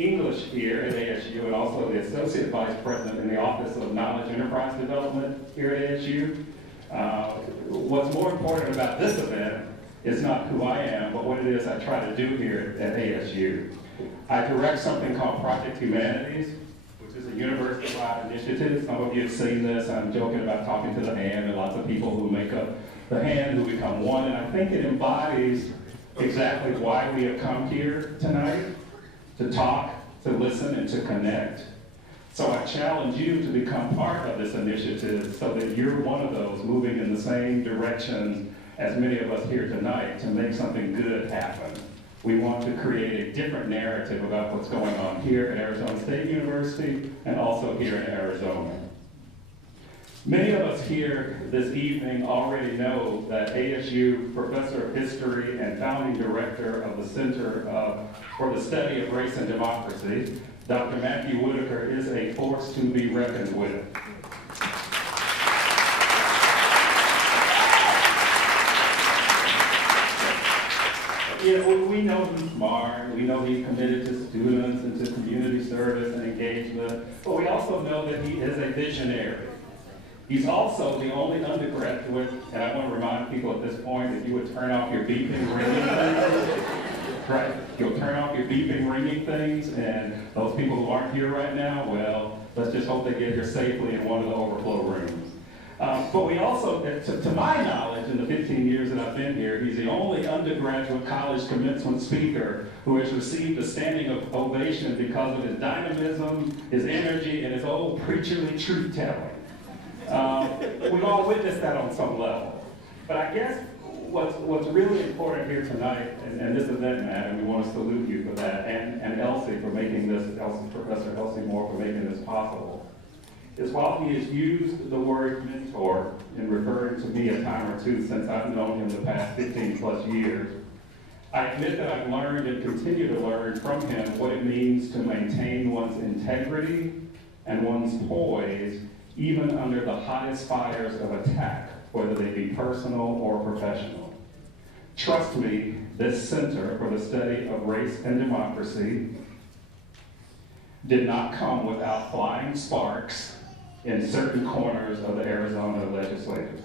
English here at ASU and also the Associate Vice President in the Office of Knowledge Enterprise Development here at ASU. What's more important about this event is not who I am, but what it is I try to do here at ASU. I direct something called Project Humanities, which is a university-wide initiative. Some of you have seen this. I'm joking about talking to the hand, and lots of people who make up the hand who become one, and I think it embodies exactly why we have come here tonight, to talk, to listen, and to connect. So I challenge you to become part of this initiative so that you're one of those moving in the same direction as many of us here tonight to make something good happen. We want to create a different narrative about what's going on here at Arizona State University and also here in Arizona. Many of us here this evening already know that ASU Professor of History and Founding Director of the Center for the Study of Race and Democracy, Dr. Matthew Whitaker, is a force to be reckoned with. We know he's smart, we know he's committed to students and to community service and engagement, but we also know that he is a visionary. He's also the only undergraduate, and I want to remind people at this point, if you would turn off your beeping ringing things, right? You'll turn off your beeping ringing things, and those people who aren't here right now, well, let's just hope they get here safely in one of the overflow rooms. But we also, to my knowledge, in the 15 years that I've been here, he's the only undergraduate college commencement speaker who has received a standing ovation because of his dynamism, his energy, and his old preacherly truth-telling. We've all witnessed that on some level. But I guess what's really important here tonight, and this event, Matt, and we want to salute you for that, and Elsie for making this, Professor Elsie Moore for making this possible, is while he has used the word mentor in referring to me a time or two since I've known him the past 15 plus years, I admit that I've learned and continue to learn from him what it means to maintain one's integrity and one's poise even under the hottest fires of attack, whether they be personal or professional. Trust me, this Center for the Study of Race and Democracy did not come without flying sparks in certain corners of the Arizona legislature.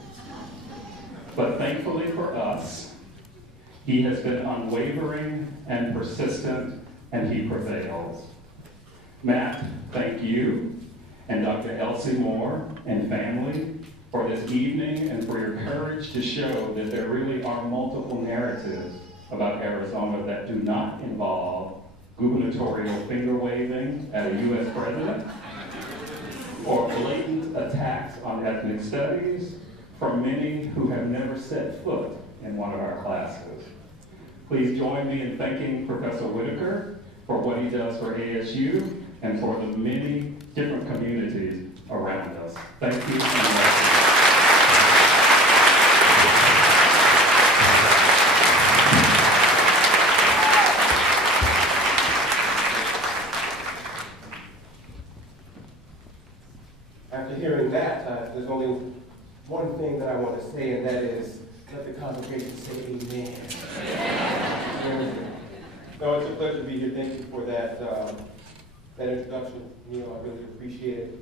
But thankfully for us, he has been unwavering and persistent, and he prevails. Matt, thank you, and Dr. Elsie Moore and family for this evening and for your courage to show that there really are multiple narratives about Arizona that do not involve gubernatorial finger waving at a U.S. president or blatant attacks on ethnic studies from many who have never set foot in one of our classes. Please join me in thanking Professor Whitaker for what he does for ASU and for the many different communities around us. Thank you. After hearing that, there's only one thing that I want to say, and that is, let the congregation say amen. No, it's a pleasure to be here. Thank you for that introduction. I really appreciate it.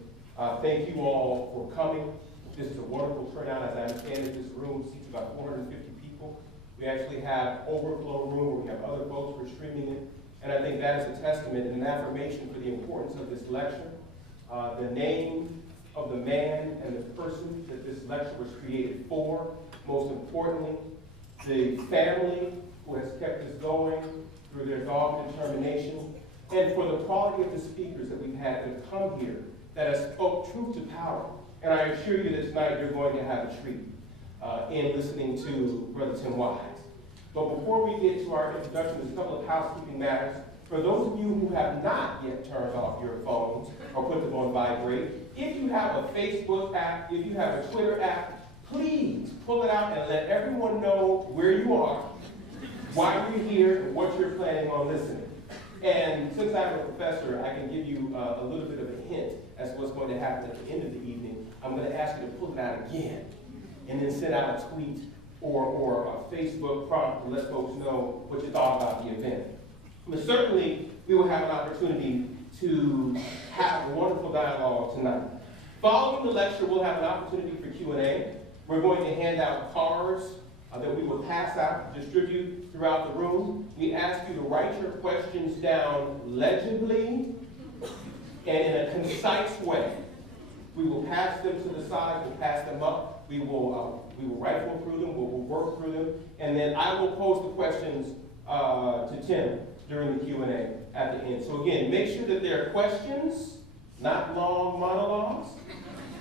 Thank you all for coming. This is a wonderful turnout. As I understand it, this room seats about 450 people. We actually have overflow room where we have other folks who are streaming it. And I think that is a testament and an affirmation for the importance of this lecture. The name of the man and the person that this lecture was created for. Most importantly, the family who has kept us going through their dogged determination, and for the quality of the speakers that we've had that come here that have spoke truth to power. And I assure you that tonight you're going to have a treat in listening to Brother Tim Wise. But before we get to our introduction, there's a couple of housekeeping matters. For those of you who have not yet turned off your phones or put them on vibrate, if you have a Facebook app, if you have a Twitter app, please pull it out and let everyone know where you are, why you're here, and what you're planning on listening. And since I'm a professor, I can give you a little bit of a hint as to what's going to happen at the end of the evening. I'm going to ask you to pull it out again and then send out a tweet or a Facebook prompt to let folks know what you thought about the event. But certainly, we will have an opportunity to have a wonderful dialogue tonight. Following the lecture, we'll have an opportunity for Q&A. We're going to hand out cards that we will pass out, distribute throughout the room. We ask you to write your questions down legibly and in a concise way. We will pass them to the side, we'll pass them up, we will rifle through them, we'll work through them, and then I will pose the questions to Tim during the Q&A at the end. So again, make sure that there are questions, not long monologues,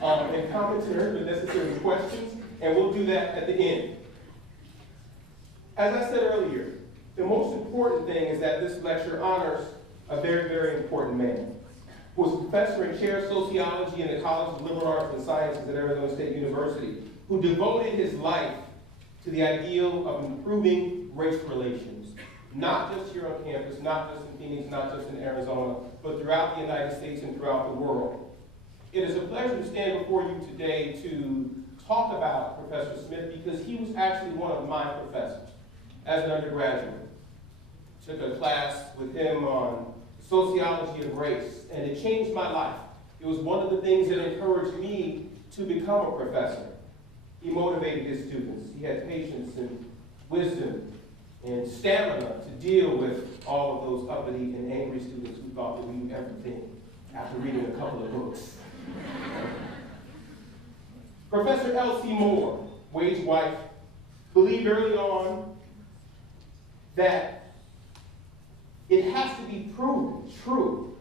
and commentary, but necessary questions, and we'll do that at the end. As I said earlier, the most important thing is that this lecture honors a very, very important man, who was a professor and chair of sociology in the College of Liberal Arts and Sciences at Arizona State University, who devoted his life to the ideal of improving race relations, not just here on campus, not just in Phoenix, not just in Arizona, but throughout the United States and throughout the world. It is a pleasure to stand before you today to talk about Professor Smith because he was actually one of my professors as an undergraduate. Took a class with him on sociology of race, and it changed my life. It was one of the things that encouraged me to become a professor. He motivated his students. He had patience and wisdom and stamina to deal with all of those uppity and angry students who thought that we knew everything after reading a couple of books. Professor L.C. Moore, Wade's wife, believed early on that it has to be proven true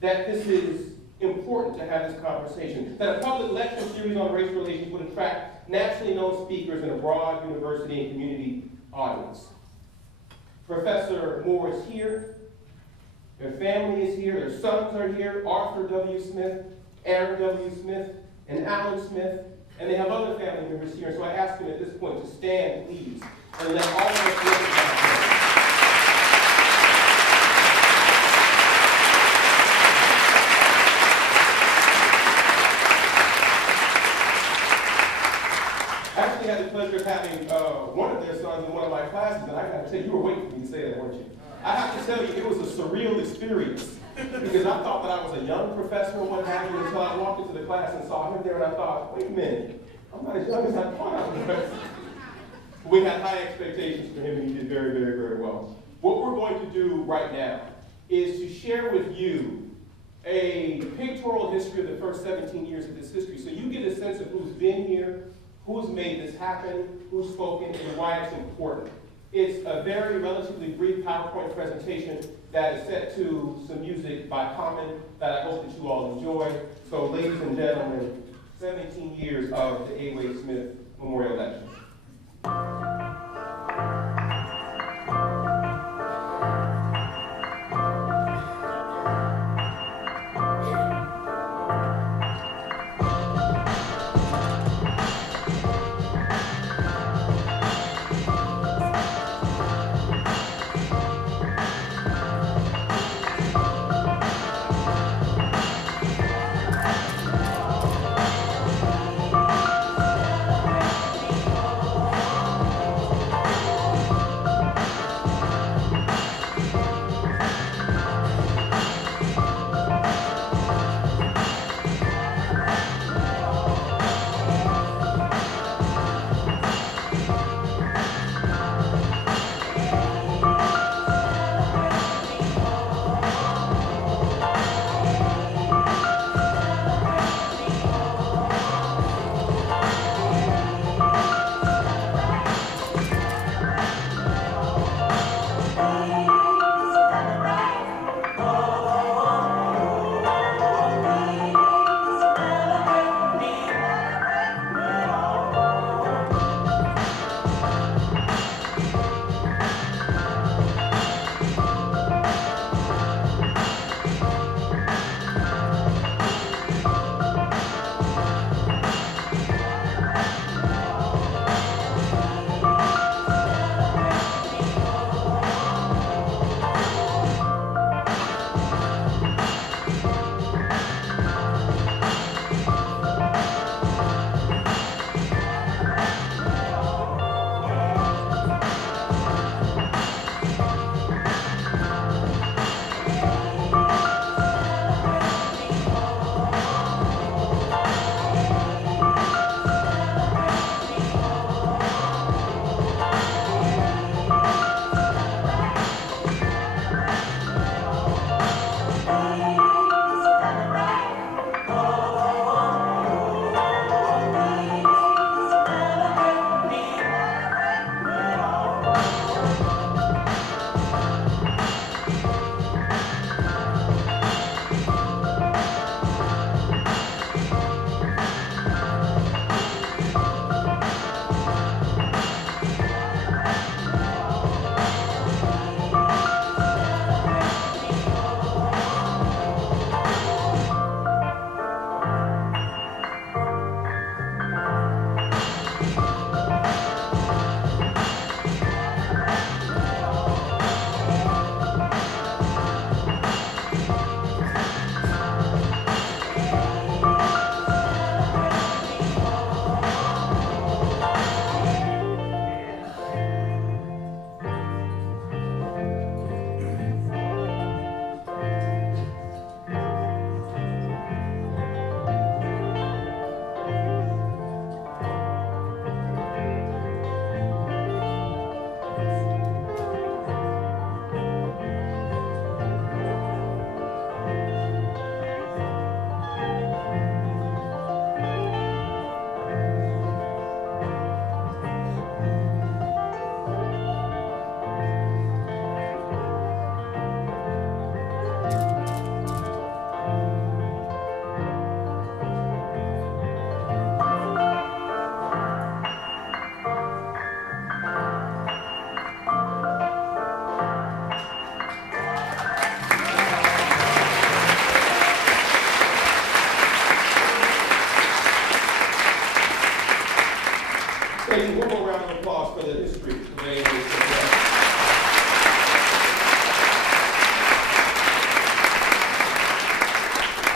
that this is important to have this conversation, that a public lecture series on race relations would attract nationally known speakers in a broad university and community audience. Professor Moore is here, their family is here, their sons are here, Arthur W. Smith, Aaron W. Smith, and Alan Smith, and they have other family members here. So I ask them at this point to stand, please, and let all of us listen. I actually had the pleasure of having one of their sons in one of my classes, and I got to tell you, you were waiting for me to say that, weren't you? I have to tell you, it was a surreal experience, because I thought that I was a young professor and what have you, until I walked into the class and saw him there, and I thought, wait a minute, I'm not as young as I thought I was. We had high expectations for him, and he did very, very, very well. What we're going to do right now is to share with you a pictorial history of the first 17 years of this history, so you get a sense of who's been here, who's made this happen, who's spoken, and why it's important. It's a very relatively brief PowerPoint presentation that is set to some music by Common that I hope that you all enjoy. So ladies and gentlemen, 17 years of the A. Wade Smith Memorial Lecture.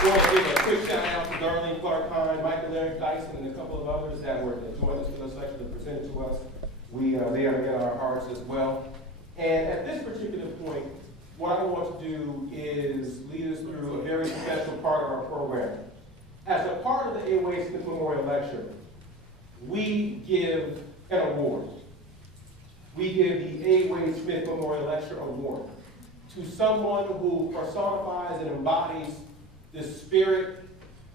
I want to give a quick shout out to Darlene Clark-Hine, Michael Eric Dyson, and a couple of others that joined us for this lecture that presented to us. They are in our hearts as well. And at this particular point, what I want to do is lead us through a very special part of our program. As a part of the A. Wade Smith Memorial Lecture, we give an award. We give the A. Wade Smith Memorial Lecture Award to someone who personifies and embodies the spirit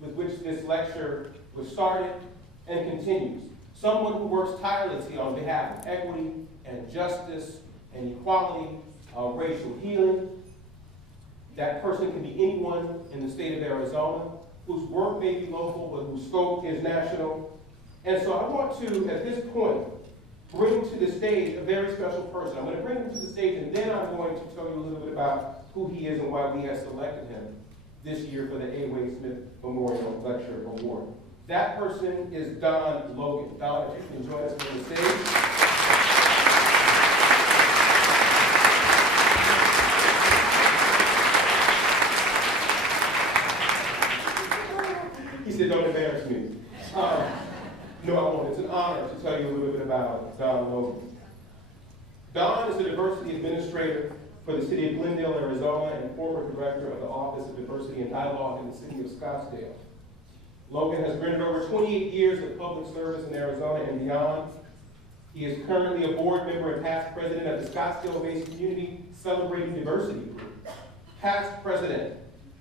with which this lecture was started and continues. Someone who works tirelessly on behalf of equity and justice and equality, racial healing. That person can be anyone in the state of Arizona whose work may be local, but whose scope is national. And so I want to, at this point, bring to the stage a very special person. I'm going to bring him to the stage, and then I'm going to tell you a little bit about who he is and why we have selected him this year for the A. Wade Smith Memorial Lecture Award. That person is Don Logan. Don, if you can join us on the stage. He said, don't embarrass me. No, I won't. It's an honor to tell you a little bit about Don Logan. Don is the diversity administrator for the city of Glendale, Arizona, and former director of the Office of Diversity and Dialogue in the city of Scottsdale. Logan has rendered over 28 years of public service in Arizona and beyond. He is currently a board member and past president of the Scottsdale-based Community Celebrating Diversity Group, past president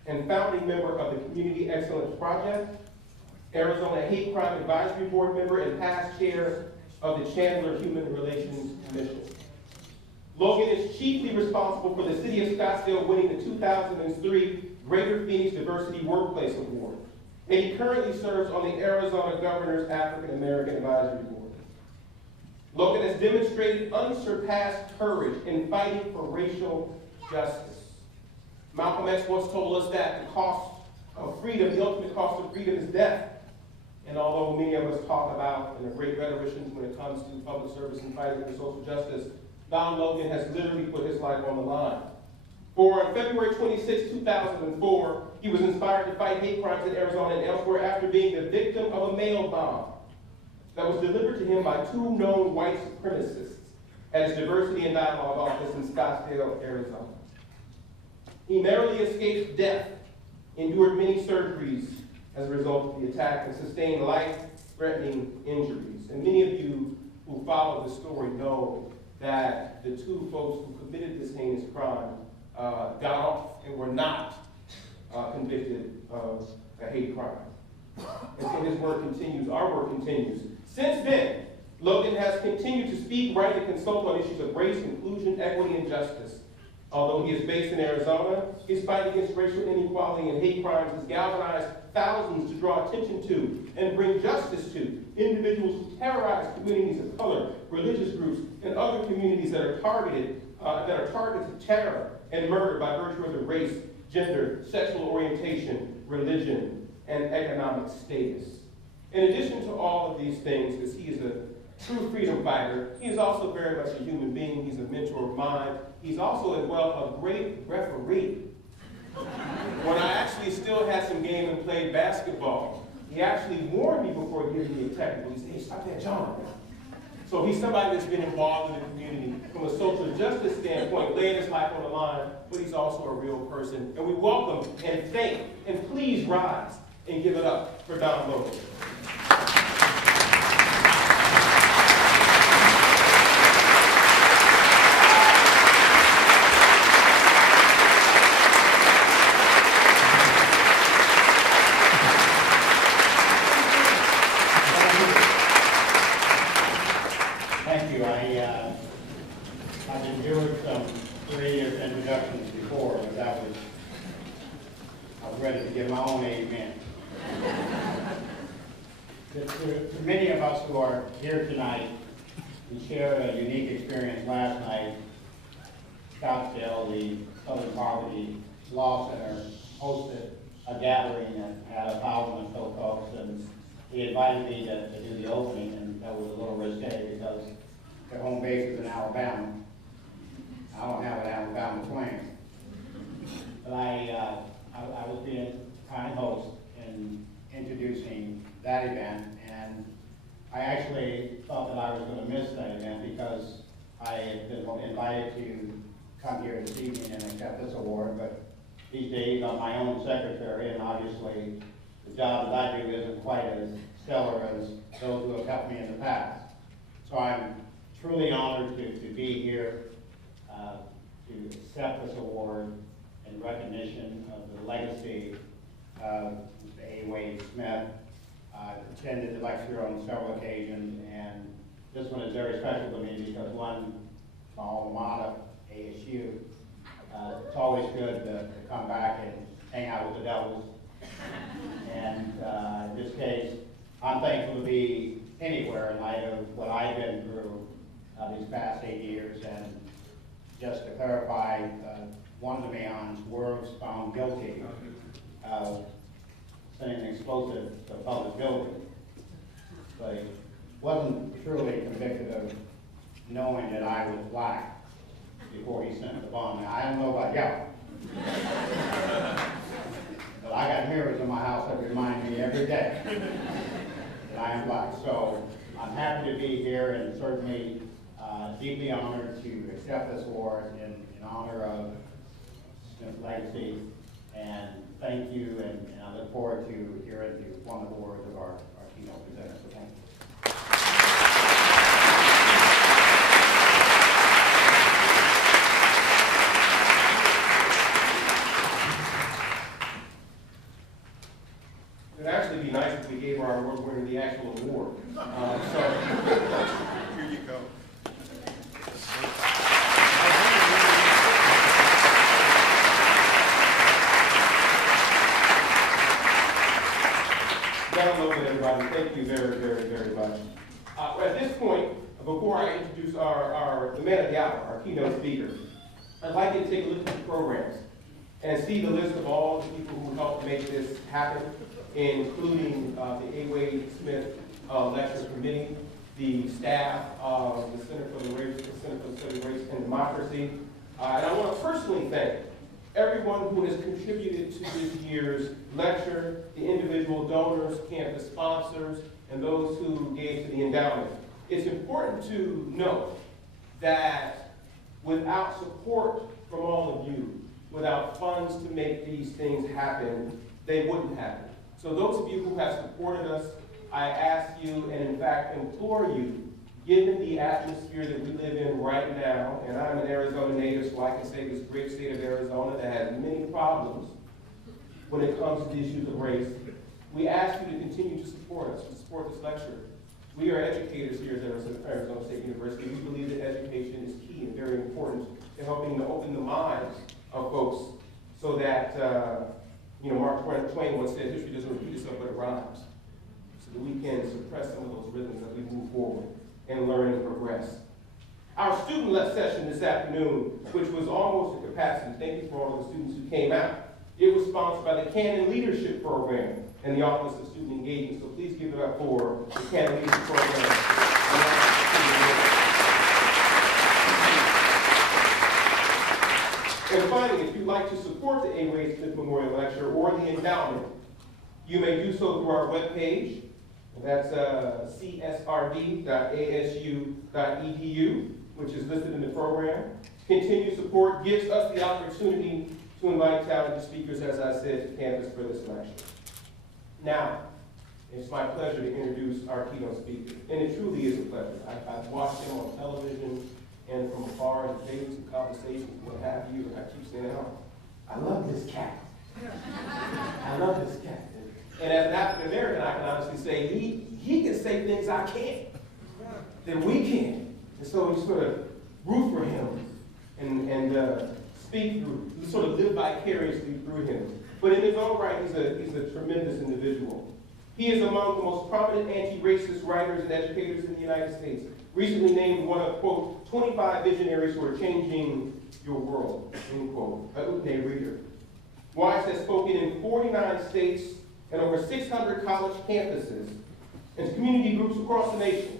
and founding member of the Community Excellence Project, Arizona Hate Crime Advisory Board member, and past chair of the Chandler Human Relations Commission. Logan is chiefly responsible for the city of Scottsdale winning the 2003 Greater Phoenix Diversity Workplace Award, and he currently serves on the Arizona Governor's African American Advisory Board. Logan has demonstrated unsurpassed courage in fighting for racial justice. Malcolm X once told us that the cost of freedom, the ultimate cost of freedom, is death. And although many of us talk about and are great rhetoricians when it comes to public service and fighting for social justice, Don Logan has literally put his life on the line. For on February 26, 2004, he was inspired to fight hate crimes in Arizona and elsewhere after being the victim of a mail bomb that was delivered to him by two known white supremacists at his Diversity and Dialogue office in Scottsdale, Arizona. He narrowly escaped death, endured many surgeries as a result of the attack, and sustained life-threatening injuries. And many of you who follow the story know that the two folks who committed this heinous crime got off and were not convicted of a hate crime. And so his work continues, our work continues. Since then, Logan has continued to speak, write, and consult on issues of race, inclusion, equity, and justice. Although he is based in Arizona, his fight against racial inequality and hate crimes has galvanized thousands to draw attention to and bring justice to individuals who terrorize communities of color, religious groups, and other communities that are targeted to terror and murder by virtue of their race, gender, sexual orientation, religion, and economic status. In addition to all of these things, because he is a true freedom fighter, he is also very much a human being. He's a mentor of mine. He's also, as well, a great referee. When I actually still had some game and played basketball, he actually warned me before giving me a technical. He said, hey, stop that, John. So he's somebody that's been involved in the community from a social justice standpoint, laying his life on the line, but he's also a real person. And we welcome and thank, and please rise and give it up for Don Logan. Thank you. I've endured some previous introductions before, but I was ready to give my own amen. To many of us who are here tonight, we shared a unique experience last night. Scottsdale, the Southern Poverty Law Center, hosted a gathering that had 1,000 or so folks, and he invited me to do the opening, and that was a little risque because their home base is in Alabama. I don't have an Alabama twang. But I was being kind host in introducing that event, and I actually thought that I was going to miss that event because I had been invited to come here this evening and accept this award, but these days I'm my own secretary, and obviously the job that I do isn't quite as stellar as those who have helped me in the past. So I'm truly honored to be here to accept this award in recognition of the legacy of Mr. A. Wade Smith. I've attended the lecture on several occasions, and this one is very special to me because one, my alma mater, ASU, it's always good to come back and hang out with the Devils. And in this case, I'm thankful to be anywhere in light of what I've been through these past 8 years. And just to clarify, one of the Mayans was found guilty of sending an explosive to a public building. But he wasn't truly convicted of knowing that I was black before he sent the bomb. Now, I don't know about y'all, but I got mirrors in my house that remind me every day that I am black. So I'm happy to be here and certainly deeply honored to accept this award in honor of Smith's legacy. And thank you, and I look forward to hearing the wonderful words of our keynote presenter. So thank you. It'd actually be nice if we gave our award winner the actual award. Here you go. Down low, everybody. Thank you very, very, very much. At this point, before I introduce the man of the hour, our keynote speaker, I'd like you to take a look at the programs and see the list of all the people who helped make this happen, including the A. Wade Smith Lecture Committee, the staff of the Center for the Study of Race and Democracy. And I want to personally thank everyone who has contributed to this year's lecture, the individual donors, campus sponsors, and those who gave to the endowment. It's important to note that without support from all of you, without funds to make these things happen, they wouldn't happen. So those of you who have supported us, I ask you and in fact implore you, given the atmosphere that we live in right now, and I'm an Arizona native, so I can say this great state of Arizona that has many problems when it comes to the issues of race, we ask you to continue to support us, to support this lecture. We are educators here at Arizona State University. We believe that education is key and very important to helping to open the minds of folks so that, Mark Twain once said, history doesn't repeat itself, but it rhymes. So that we can suppress some of those rhythms as we move forward and learn and progress. Our student-led session this afternoon, which was almost at capacity, thank you for all of the students who came out. It was sponsored by the Canon Leadership Program and the Office of Student Engagement. So please give it up for the Canon Leadership Program. And finally, if you'd like to support the A. Wade Smith Memorial Lecture or the endowment, you may do so through our webpage. That's csrd.asu.edu, which is listed in the program. Continued support gives us the opportunity to invite talented speakers, as I said, to campus for this lecture. Now, it's my pleasure to introduce our keynote speaker, and it truly is a pleasure. I've watched him on television and from afar in debates and conversations, what have you, and I keep saying, oh, I love this cat. I love this cat. And as an African American, I can honestly say he can say things I can't, that we can't. And so we sort of root for him and speak through, sort of live vicariously through him. But in his own right, he's a tremendous individual. He is among the most prominent anti-racist writers and educators in the United States. Recently named one of, quote, 25 visionaries who are changing your world, end quote, a Utne reader. Wise has spoken in 49 states and over 600 college campuses and community groups across the nation.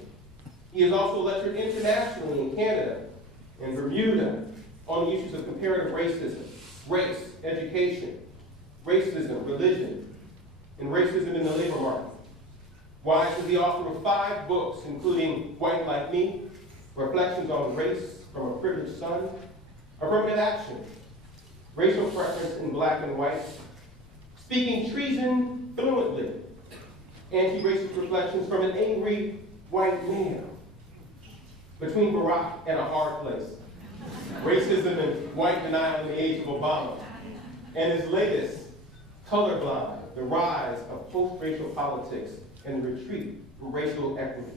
He has also lectured internationally in Canada and Bermuda on the issues of comparative racism, race, education, racism, religion, and racism in the labor market. Wise is the author of 5 books, including White Like Me, Reflections on Race from a Privileged Son, Affirmative Action, Racial Preference in Black and White, Speaking Treason Fluently, Anti-Racist Reflections from an Angry White Man, Between Barack and a Hard Place, Racism and White Denial in the Age of Obama, and his latest, Colorblind, The Rise of Post-Racial Politics and the Retreat from Racial Equity.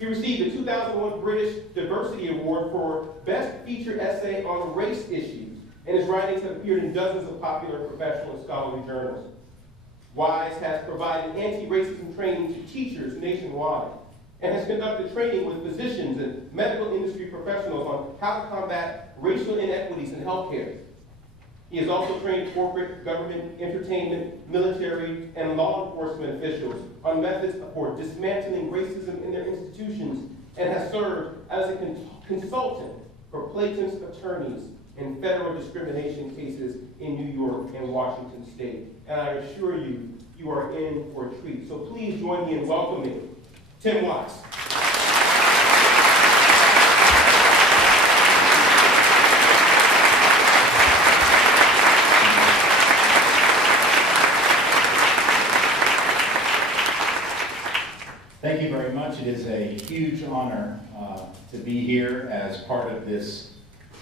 He received the 2001 British Diversity Award for Best Feature Essay on Race Issues, and his writings have appeared in dozens of popular professional and scholarly journals. Wise has provided anti-racism training to teachers nationwide and has conducted training with physicians and medical industry professionals on how to combat racial inequities in healthcare. He has also trained corporate, government, entertainment, military, and law enforcement officials on methods for dismantling racism in their institutions and has served as a consultant for plaintiffs' attorneys in federal discrimination cases in New York and Washington State. And I assure you, you are in for a treat. So please join me in welcoming Tim Wise. Thank you very much. It is a huge honor to be here as part of this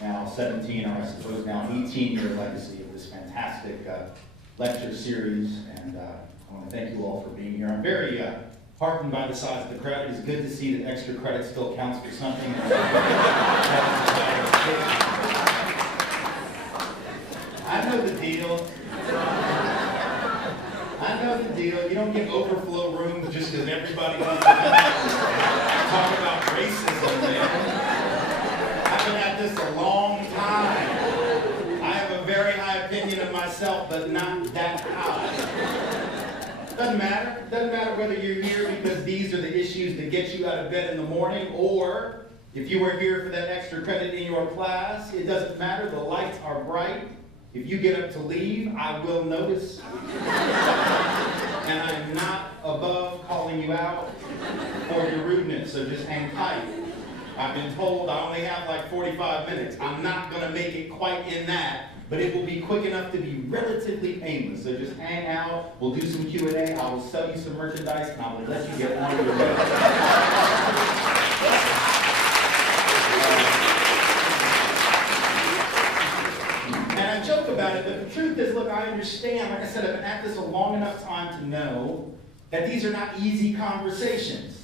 now 17, or I suppose now 18-year legacy of this fantastic lecture series. And I want to thank you all for being here. I'm very heartened by the size of the crowd. It's good to see that extra credit still counts for something. I know the deal. I know the deal. You don't get overflow rooms just because everybody wants to talk about racism, man. I've been at this a long time. I have a very high opinion of myself, but not that high. Doesn't matter. Doesn't matter whether you're here because these are the issues that get you out of bed in the morning, or if you were here for that extra credit in your class. It doesn't matter. The lights are bright. If you get up to leave, I will notice. And I'm not above calling you out for your rudeness, so just hang tight. I've been told I only have like 45 minutes. I'm not going to make it quite in that, but it will be quick enough to be relatively painless. So just hang out. We'll do some Q&A. I will sell you some merchandise, and I will let you get on your way. And I joke about it, but the truth is, look, I understand. Like I said, I've been at this a long enough time to know that these are not easy conversations.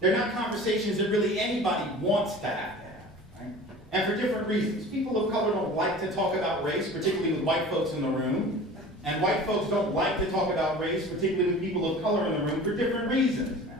They're not conversations that really anybody wants to have, right? And for different reasons. People of color don't like to talk about race, particularly with white folks in the room. And white folks don't like to talk about race, particularly with people of color in the room, for different reasons now.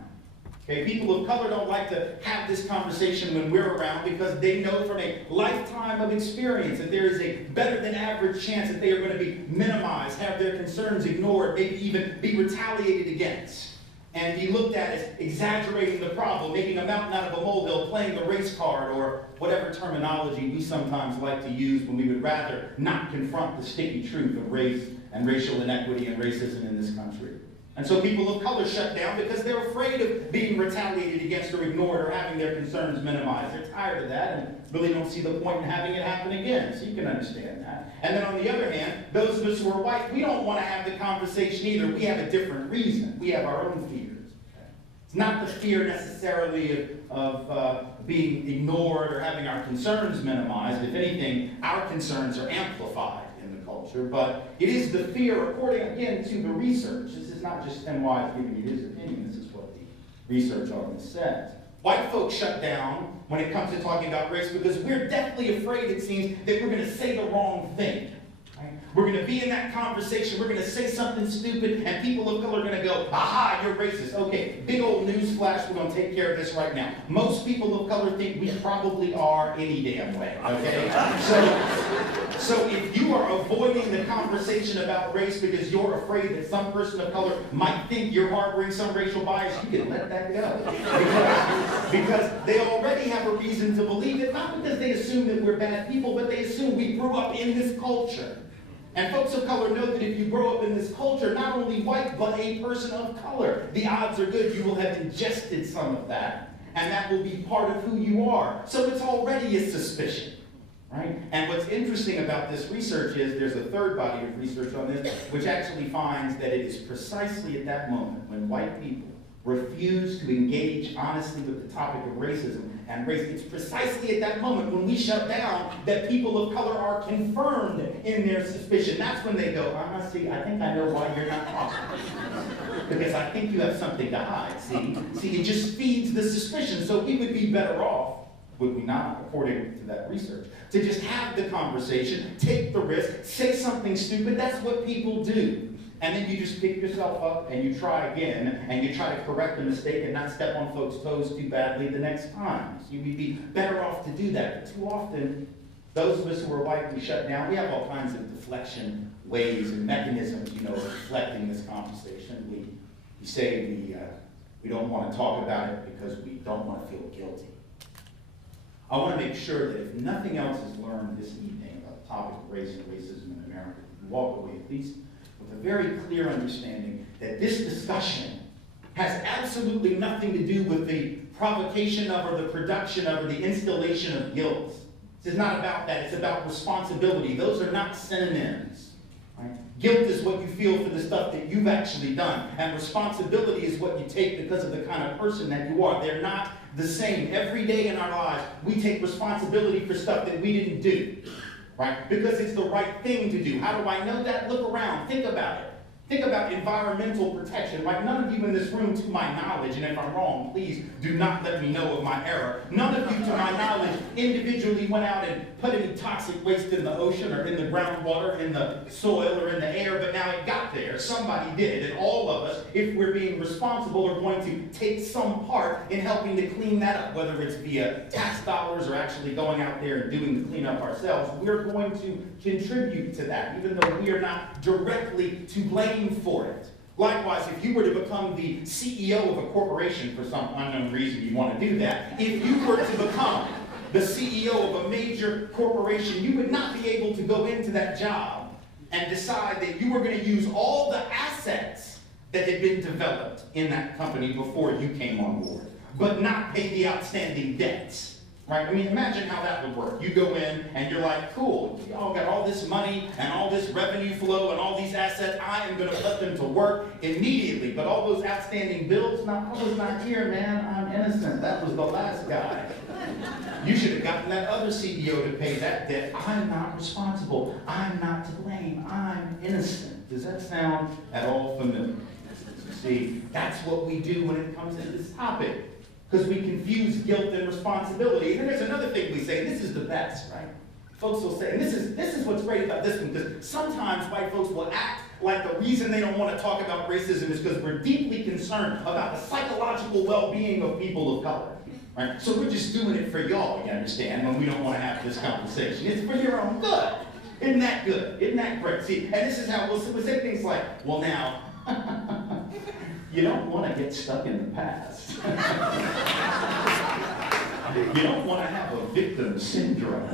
Okay, people of color don't like to have this conversation when we're around because they know from a lifetime of experience that there is a better than average chance that they are going to be minimized, have their concerns ignored, maybe even be retaliated against, and be looked at as exaggerating the problem, making a mountain out of a molehill, playing the race card, or whatever terminology we sometimes like to use when we would rather not confront the sticky truth of race and racial inequity and racism in this country. And so people of color shut down because they're afraid of being retaliated against or ignored or having their concerns minimized. They're tired of that and really don't see the point in having it happen again. So you can understand that. And then on the other hand, those of us who are white, we don't want to have the conversation either. We have a different reason. We have our own fears. Okay? It's not the fear necessarily of being ignored or having our concerns minimized. If anything, our concerns are amplified in the culture. But it is the fear, according again to the research. This is not just Tim Wise giving you his opinion. This is what the research on this says. White folks shut down when it comes to talking about race because we're deathly afraid, it seems, that we're going to say the wrong thing. Right? We're going to be in that conversation, we're going to say something stupid, and people of color are going to go, aha, you're racist. Okay, big old news flash, we're going to take care of this right now. Most people of color think we probably are any damn way, okay? So if you are avoiding the conversation about race because you're afraid that some person of color might think you're harboring some racial bias, you can let that go. Because they already have a reason to believe it, not because they assume that we're bad people, but they assume we grew up in this culture. And folks of color know that if you grow up in this culture, not only white, but a person of color, the odds are good you will have ingested some of that, and that will be part of who you are. So it's already a suspicion, right? And what's interesting about this research is there's a third body of research on this, which actually finds that it is precisely at that moment when white people refuse to engage honestly with the topic of racism and race. It's precisely at that moment when we shut down that people of color are confirmed in their suspicion. That's when they go, see, I think I know why you're not talking. Because I think you have something to hide, See, it just feeds the suspicion. So we would be better off, would we not, according to that research, to just have the conversation, take the risk, say something stupid. That's what people do. And then you just pick yourself up and you try again, and you try to correct the mistake and not step on folks' toes too badly the next time. So you'd be better off to do that. But too often, those of us who are white, we shut down. We have all kinds of deflection ways and mechanisms, of deflecting this conversation. We say we don't want to talk about it because we don't want to feel guilty. I want to make sure that if nothing else is learned this evening about the topic of race and racism in America, you walk away at least with a very clear understanding that this discussion has absolutely nothing to do with the provocation of, or the production of, or the installation of guilt. This is not about that. It's about responsibility. Those are not synonyms. Right? Guilt is what you feel for the stuff that you've actually done, and responsibility is what you take because of the kind of person that you are. They're not the same. Every day in our lives, we take responsibility for stuff that we didn't do. Right? Because it's the right thing to do. How do I know that? Look around. Think about it. Think about environmental protection. Like, none of you in this room, to my knowledge, and if I'm wrong, please do not let me know of my error. None of you, to my knowledge, individually went out and put any toxic waste in the ocean or in the groundwater, in the soil or in the air, but now it got there. Somebody did it, and all of us, if we're being responsible, are going to take some part in helping to clean that up, whether it's via tax dollars or actually going out there and doing the cleanup ourselves. We're going to contribute to that, even though we are not directly to blame for it. Likewise, if you were to become the CEO of a corporation, for some unknown reason you want to do that, if you were to become the CEO of a major corporation, you would not be able to go into that job and decide that you were going to use all the assets that had been developed in that company before you came on board, but not pay the outstanding debts. Right? I mean, imagine how that would work. You go in and you're like, cool, y'all got all this money and all this revenue flow and all these assets. I am going to put them to work immediately. But all those outstanding bills, no, I was not here, man. I'm innocent. That was the last guy. You should have gotten that other CEO to pay that debt. I'm not responsible. I'm not to blame. I'm innocent. Does that sound at all familiar? See, that's what we do when it comes to this topic. Because we confuse guilt and responsibility. And then there's another thing we say, and this is the best, right? Folks will say, and this is what's great about this one, because sometimes white folks will act like the reason they don't want to talk about racism is because we're deeply concerned about the psychological well-being of people of color. Right? So we're just doing it for y'all, you understand, when we don't want to have this conversation. It's for your own good. Isn't that good? Isn't that great? See, and this is how we'll say things like, well now, you don't want to get stuck in the past. You don't want to have a victim syndrome,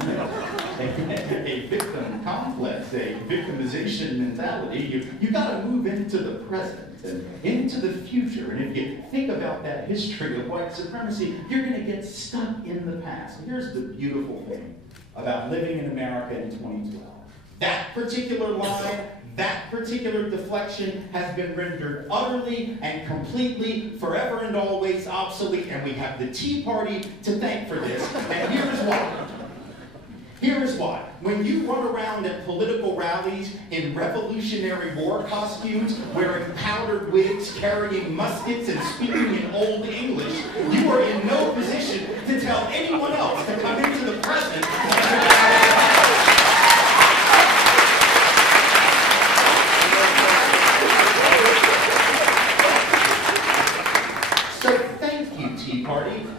a victim complex, a victimization mentality. You got to move into the present and into the future. And if you think about that history of white supremacy, you're going to get stuck in the past. And here's the beautiful thing about living in America in 2012. That particular line, that particular deflection has been rendered utterly and completely, forever and always obsolete, and we have the Tea Party to thank for this, and here is why. Here is why. When you run around at political rallies in Revolutionary War costumes, wearing powdered wigs, carrying muskets, and speaking in Old English, you are in no position to tell anyone else to come into the present.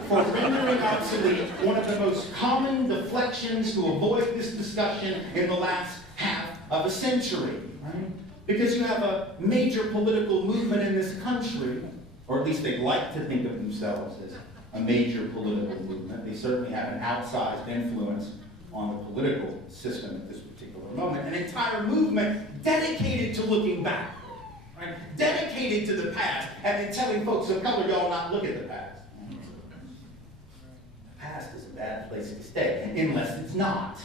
For rendering obsolete one of the most common deflections to avoid this discussion in the last half of a century, right? Because you have a major political movement in this country, or at least they like to think of themselves as a major political movement. They certainly have an outsized influence on the political system at this particular a moment, an entire movement dedicated to looking back, right? Dedicated to the past, and then telling folks of color, y'all not look at the past. The past is a bad place to stay, unless it's not.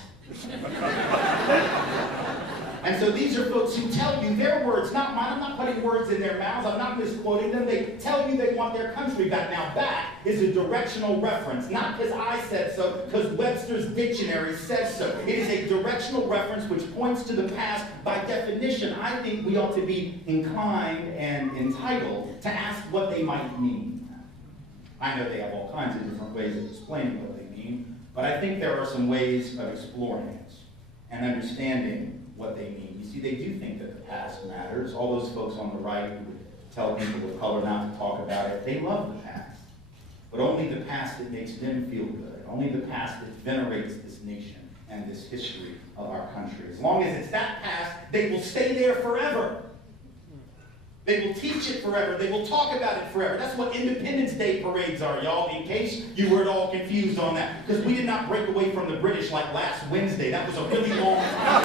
And so these are folks who tell you their words, not mine. I'm not putting words in their mouths. I'm not misquoting them. They tell you they want their country back. Now, back is a directional reference, not because I said so, because Webster's dictionary says so. It is a directional reference which points to the past. By definition, I think we ought to be inclined and entitled to ask what they might mean. I know they have all kinds of different ways of explaining what they mean, but I think there are some ways of exploring it and understanding what they mean. You see, they do think that the past matters. All those folks on the right who would tell people of color not to talk about it, they love the past. But only the past that makes them feel good. Only the past that venerates this nation and this history of our country. As long as it's that past, they will stay there forever. They will teach it forever. They will talk about it forever. That's what Independence Day parades are, y'all, in case you were at all confused on that. Because we did not break away from the British like last Wednesday. That was a really long time.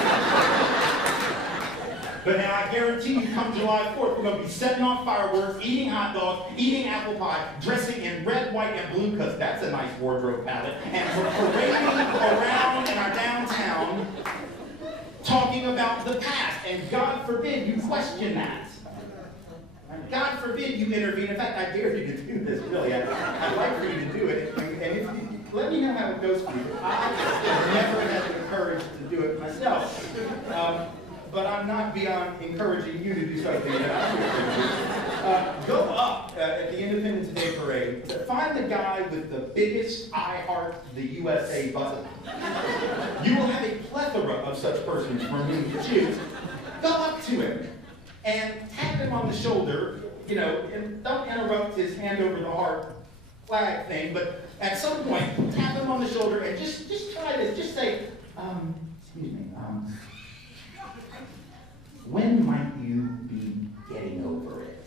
But now I guarantee you, come July 4th, we're going to be setting off fireworks, eating hot dogs, eating apple pie, dressing in red, white, and blue, because that's a nice wardrobe palette. And we're parading around in our downtown, talking about the past. And God forbid you question that. God forbid you intervene. In fact, I dare you to do this, really. I'd like for you to do it. And if you, let me know how it goes for you. I've never had the courage to do it myself. But I'm not beyond encouraging you to do something that I'm going to do. Go up at the Independence Day Parade. Find the guy with the biggest I Heart the USA button. You will have a plethora of such persons from whom to choose. Go up to him and tap him on the shoulder, you know, and don't interrupt his hand over the heart flag thing, but at some point, tap him on the shoulder and just try this. Just say, excuse me, when might you be getting over it?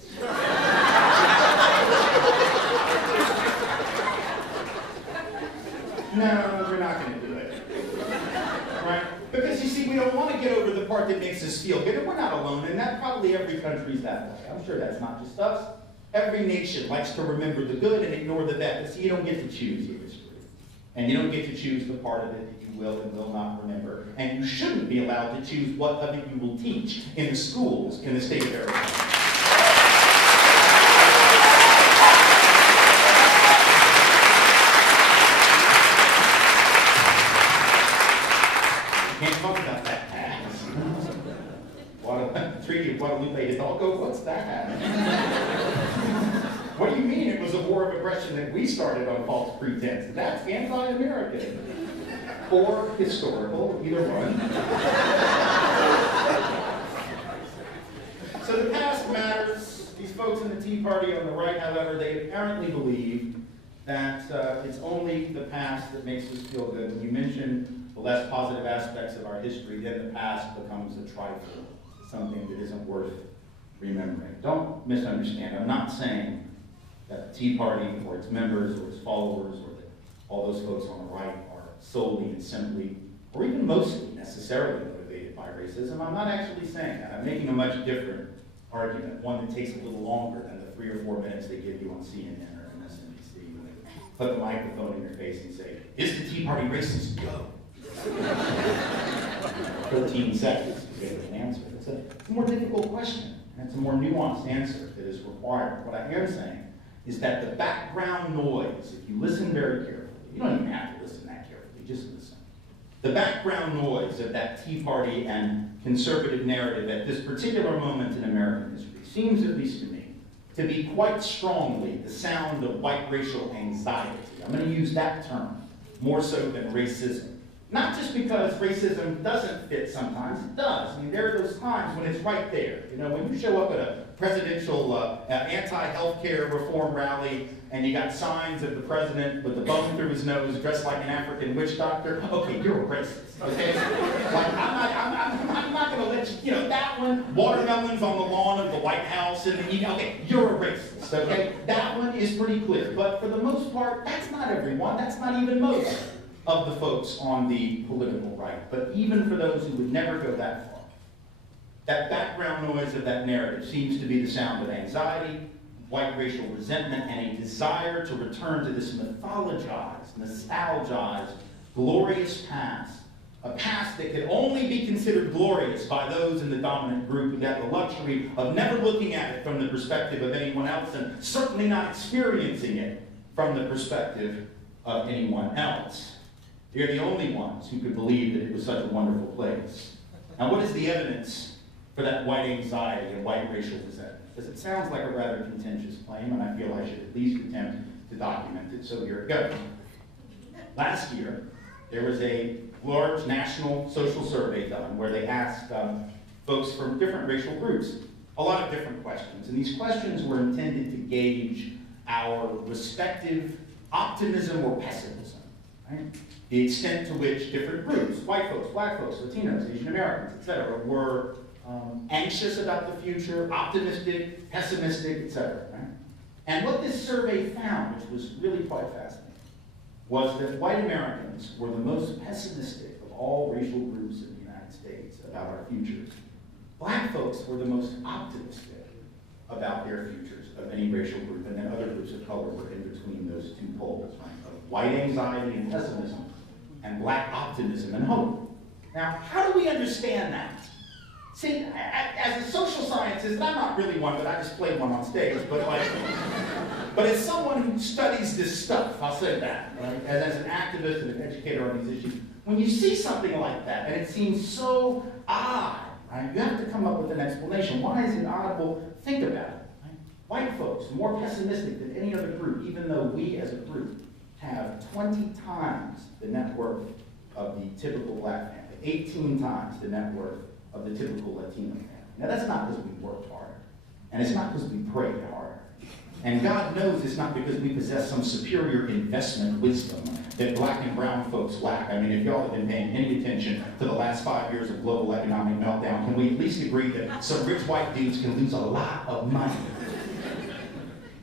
No, we're not going to do it. Right? Because you see, we don't want to get over the part that makes us feel good, and we're not alone in that. Probably every country's that way. I'm sure that's not just us. Every nation likes to remember the good and ignore the bad. But see, you don't get to choose your history. And you don't get to choose the part of it that you will and will not remember. And you shouldn't be allowed to choose what of it you will teach in the schools in the state of Arizona. Can't talk about that past. Treaty of Guadalupe Hidalgo, what's that? What do you mean it was a war of aggression that we started on false pretense? That's anti-American. Or historical, either one. So the past matters. These folks in the Tea Party on the right, however, they apparently believe that it's only the past that makes us feel good. When you mention the less positive aspects of our history, then the past becomes a trifle, something that isn't worth remembering. Don't misunderstand. I'm not saying that the Tea Party or its members or its followers or that all those folks on the right are solely and simply, or even mostly necessarily motivated by racism. I'm not actually saying that. I'm making a much different argument, one that takes a little longer than the 3 or 4 minutes they give you on CNN or MSNBC when they put the microphone in your face and say, "Is the Tea Party racist?" Go. 13 seconds to get an answer. It's a more difficult question, and it's a more nuanced answer that is required. What I am saying is that the background noise, if you listen very carefully, you don't even have to listen that carefully, just listen. The background noise of that Tea Party and conservative narrative at this particular moment in American history seems, at least to me, to be quite strongly the sound of white racial anxiety. I'm going to use that term more so than racism. Not just because racism doesn't fit sometimes, it does. I mean, there are those times when it's right there. You know, when you show up at a presidential anti-healthcare reform rally and you got signs of the president with the bone through his nose dressed like an African witch doctor, okay, you're a racist, okay? Like, I'm not going to let you, you know, that one, watermelons on the lawn of the White House, and okay, you're a racist, okay? That one is pretty clear. But for the most part, that's not everyone. That's not even most. of the folks on the political right. But even for those who would never go that far, that background noise of that narrative seems to be the sound of anxiety, white racial resentment, and a desire to return to this mythologized, nostalgized, glorious past. A past that could only be considered glorious by those in the dominant group who had the luxury of never looking at it from the perspective of anyone else, and certainly not experiencing it from the perspective of anyone else. They're the only ones who could believe that it was such a wonderful place. Now, what is the evidence for that white anxiety and white racial resentment? Because it sounds like a rather contentious claim, and I feel I should at least attempt to document it, so here it goes. Last year, there was a large national social survey done where they asked folks from different racial groups a lot of different questions. And these questions were intended to gauge our respective optimism or pessimism, right? The extent to which different groups, white folks, black folks, Latinos, Asian Americans, etc., were anxious about the future, optimistic, pessimistic, etc. Right? And what this survey found, which was really quite fascinating, was that white Americans were the most pessimistic of all racial groups in the United States about our futures. Black folks were the most optimistic about their futures of any racial group, and then other groups of color were in between those two poles, right? Of white anxiety and pessimism, and black optimism and hope. Now, how do we understand that? See, as a social scientist, and I'm not really one, but I just played one on stage, but as someone who studies this stuff, I'll say that, right? As an activist and an educator on these issues, when you see something like that, and it seems so odd, right? You have to come up with an explanation. Why is it odd? Well, think about it. Right? White folks, more pessimistic than any other group, even though we as a group have 20 times the net worth of the typical black family, 18 times the net worth of the typical Latino family. Now, that's not because we worked harder, and it's not because we prayed harder. And God knows it's not because we possess some superior investment wisdom that black and brown folks lack. I mean, if y'all have been paying any attention to the last 5 years of global economic meltdown, can we at least agree that some rich white dudes can lose a lot of money,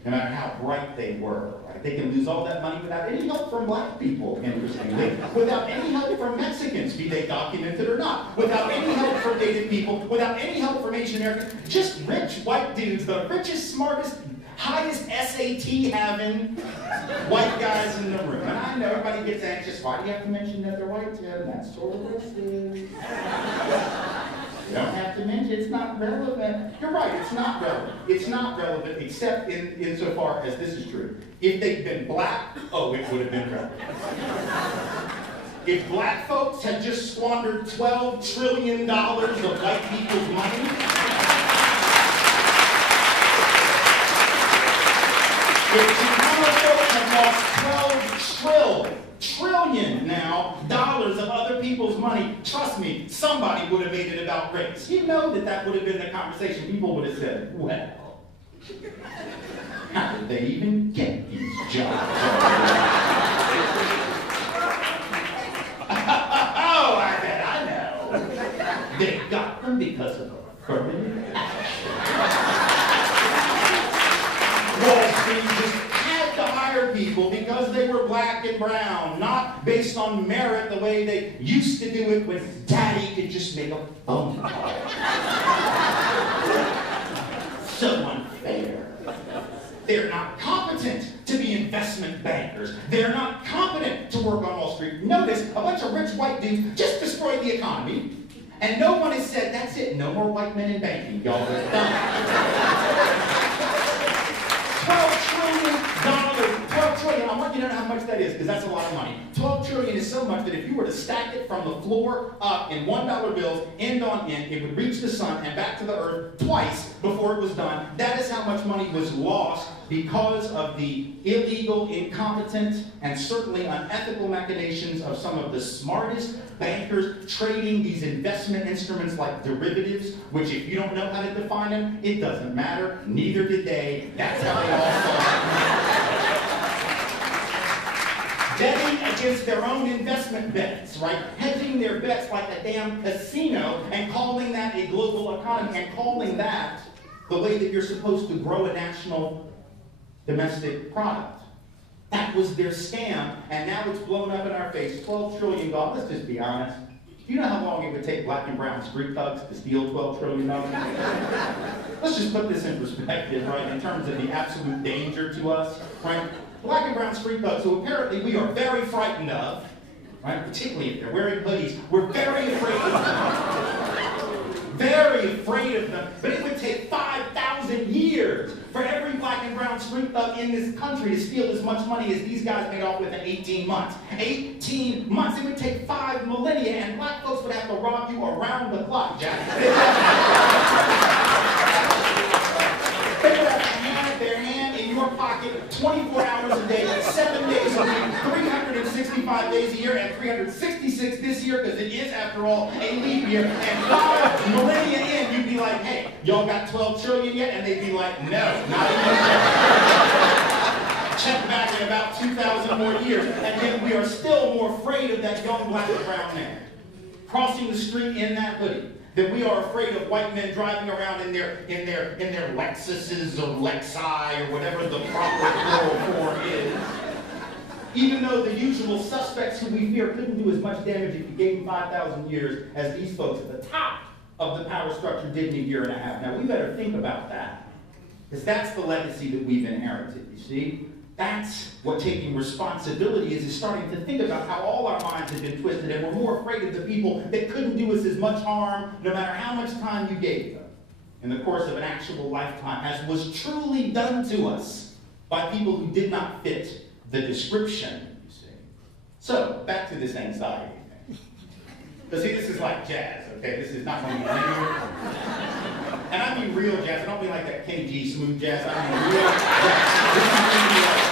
no matter how bright they were, right? They can lose all that money without any help from black people, interestingly, without any help from Mexicans, be they documented or not, without any help from Native people, without any help from Asian Americans, just rich white dudes, the richest, smartest, highest SAT having white guys in the room. And I know everybody gets anxious. Why do you have to mention that they're white, Tim? That's sort of racist. You don't have to mention, it's not relevant. You're right, it's not relevant. It's not relevant except insofar as this is true. If they'd been black, oh, it would have been relevant. If black folks had just squandered $12 trillion of white people's money, if Chicano folks had lost $12 trillion now dollars of other people's money, trust me, somebody would have made it about race. You know that would have been the conversation. People would have said, well, how did they even get these jobs? Oh, I bet I know. They got them because of affirmative action. Wall Street just had to hire people because they were black and brown, not based on merit the way they used to do it when daddy could just make a phone call. So unfair. They're not competent to be investment bankers. They're not competent to work on Wall Street. Notice, a bunch of rich white dudes just destroyed the economy, and no one has said, that's it, no more white men in banking, y'all are done. $12 trillion, I want you to know how much that is, because that's a lot of money. $12 trillion is so much that if you were to stack it from the floor up in $1 bills, end on end, it would reach the sun and back to the earth twice before it was done. That is how much money was lost because of the illegal, incompetent, and certainly unethical machinations of some of the smartest bankers trading these investment instruments like derivatives, which if you don't know how to define them, it doesn't matter. Neither did they. That's how they all started. Betting against their own investment bets, right? Hedging their bets like a damn casino and calling that a global economy and calling that the way that you're supposed to grow a national domestic product. That was their scam, and now it's blown up in our face. $12 trillion. Let's just be honest. Do you know how long it would take black and brown street thugs to steal $12 trillion? Let's just put this in perspective, right, in terms of the absolute danger to us, right? Black and brown street thugs, who apparently we are very frightened of, right, particularly if they're wearing hoodies, we're very afraid of them. Very afraid of them, but it would take 5,000 years for every black and brown street thug in this country to steal as much money as these guys made off with in 18 months. 18 months. It would take 5 millennia, and black folks would have to rob you around the clock, Jack. They would have had their hand in your pocket 24 hours a day, 7 days a week, 365 days a year, and 366 this year, because it is, after all, a leap year. And 5 millennia in, you'd be like, hey, y'all got 12 trillion yet? And they'd be like, no, not even yet. Check back in about 2,000 more years. And yet we are still more afraid of that young black and brown man crossing the street in that hoodie than we are afraid of white men driving around in their Lexuses or Lexi or whatever the proper plural form is. Even though the usual suspects who we fear couldn't do as much damage if you gave them 5,000 years as these folks at the top of the power structure did in a year and a half. Now, we better think about that, because that's the legacy that we've inherited, you see? That's what taking responsibility is starting to think about how all our minds have been twisted, and we're more afraid of the people that couldn't do us as much harm, no matter how much time you gave them, in the course of an actual lifetime, as was truly done to us by people who did not fit the description, you see. So, back to this anxiety thing. Because see, this is like jazz, okay? This is not going to be linear. And I mean real jazz. I don't mean like that Kenny G smooth jazz. I mean real jazz. This is going to be like,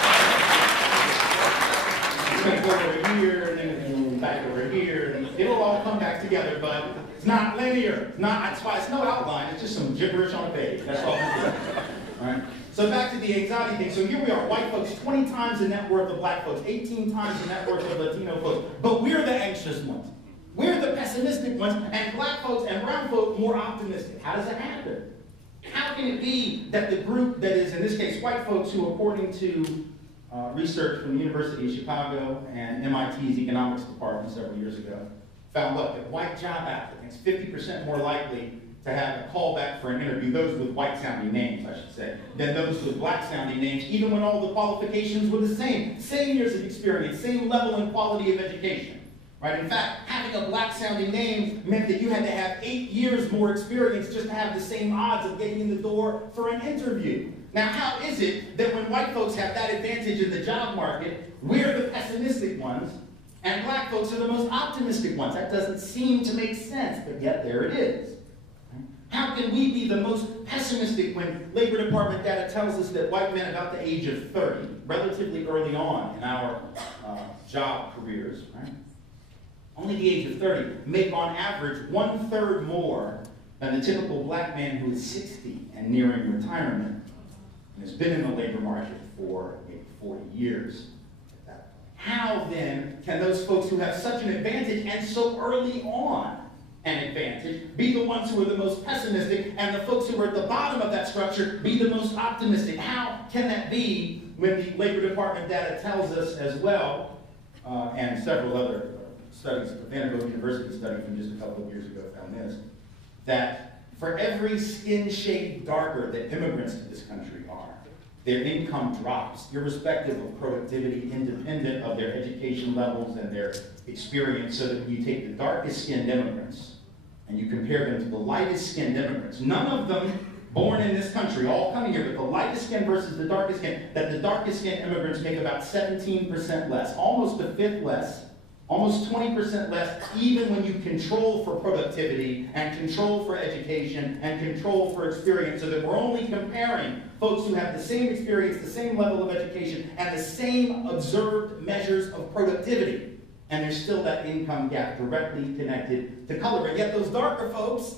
it's going to go over here, and then it's going to move back over here, and it'll all come back together, but it's not linear. It's not, that's why it's no outline. It's just some gibberish on a page. That's all it's doing. All right? So back to the anxiety thing. So here we are, white folks, 20 times the net worth of black folks, 18 times the net worth of Latino folks. But we're the anxious ones. We're the pessimistic ones, and black folks and brown folks more optimistic. How does that happen? How can it be that the group that is, in this case, white folks, who according to research from the University of Chicago and MIT's economics department several years ago, found out that white job applicants, 50% more likely to have a callback for an interview, those with white-sounding names, I should say, than those with black-sounding names, even when all the qualifications were the same. Same years of experience, same level and quality of education. Right? In fact, having a black-sounding name meant that you had to have 8 years more experience just to have the same odds of getting in the door for an interview. Now, how is it that when white folks have that advantage in the job market, we're the pessimistic ones, and black folks are the most optimistic ones? That doesn't seem to make sense, but yet there it is. How can we be the most pessimistic when Labor Department data tells us that white men about the age of 30, relatively early on in our job careers, right? Only the age of 30, make on average 1/3 more than the typical black man who is 60 and nearing retirement and has been in the labor market for maybe 40 years. How then can those folks who have such an advantage and so early on an advantage be the ones who are the most pessimistic, and the folks who are at the bottom of that structure be the most optimistic? How can that be when the Labor Department data tells us as well, and several other studies, the Vanderbilt University study from just a couple of years ago found this, that for every skin shade darker that immigrants to this country are, their income drops, irrespective of productivity, independent of their education levels and their experience, so that when you take the darkest skinned immigrants and you compare them to the lightest skinned immigrants, none of them born in this country, all coming here, but the lightest skin versus the darkest skin, that the darkest skinned immigrants make about 17% less, almost a fifth less, almost 20% less, even when you control for productivity and control for education and control for experience, so that we're only comparing folks who have the same experience, the same level of education, and the same observed measures of productivity. And there's still that income gap directly connected to color. And yet those darker folks,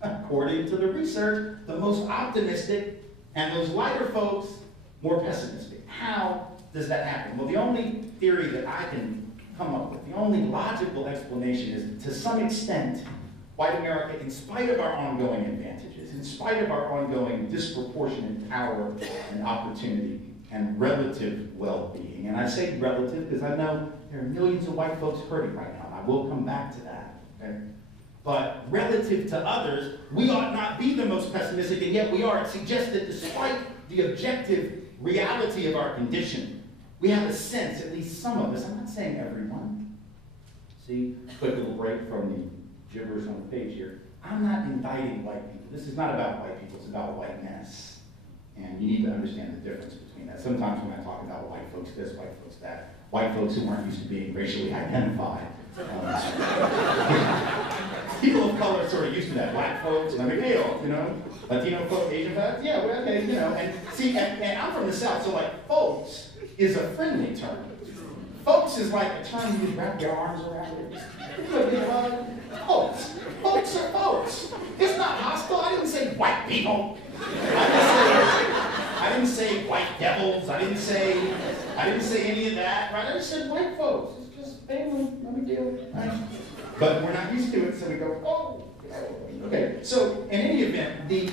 according to the research, the most optimistic, and those lighter folks, more pessimistic. How does that happen? Well, the only theory that I can come up with, the only logical explanation is, to some extent, white America, in spite of our ongoing advantages, in spite of our ongoing disproportionate power and opportunity, and relative well-being. And I say relative because I know there are millions of white folks hurting right now, and I will come back to that. Okay? But relative to others, we ought not be the most pessimistic, and yet we are. It suggests that despite the objective reality of our condition, we have a sense, at least some of us, I'm not saying everyone. See, quick little break from the gibberish on the page here. I'm not indicting white people. This is not about white people, it's about whiteness. And you need to understand the difference between that. Sometimes when I talk about white folks this, white folks that, white folks who aren't used to being racially identified. People of color are sort of used to that. Black folks, no big deal, you know? Latino folks, Asian folks, yeah, well, okay, you know. And see, and I'm from the South, so like folks is a friendly term. Folks is like a term you wrap your arms around it. Folks. Folks are folks. It's not hostile. I didn't say white people. I didn't say white devils. I didn't say any of that, right? I just said white folks. It's just family, no big deal, right? But we're not used to it, so we go, oh. Okay, so in any event, the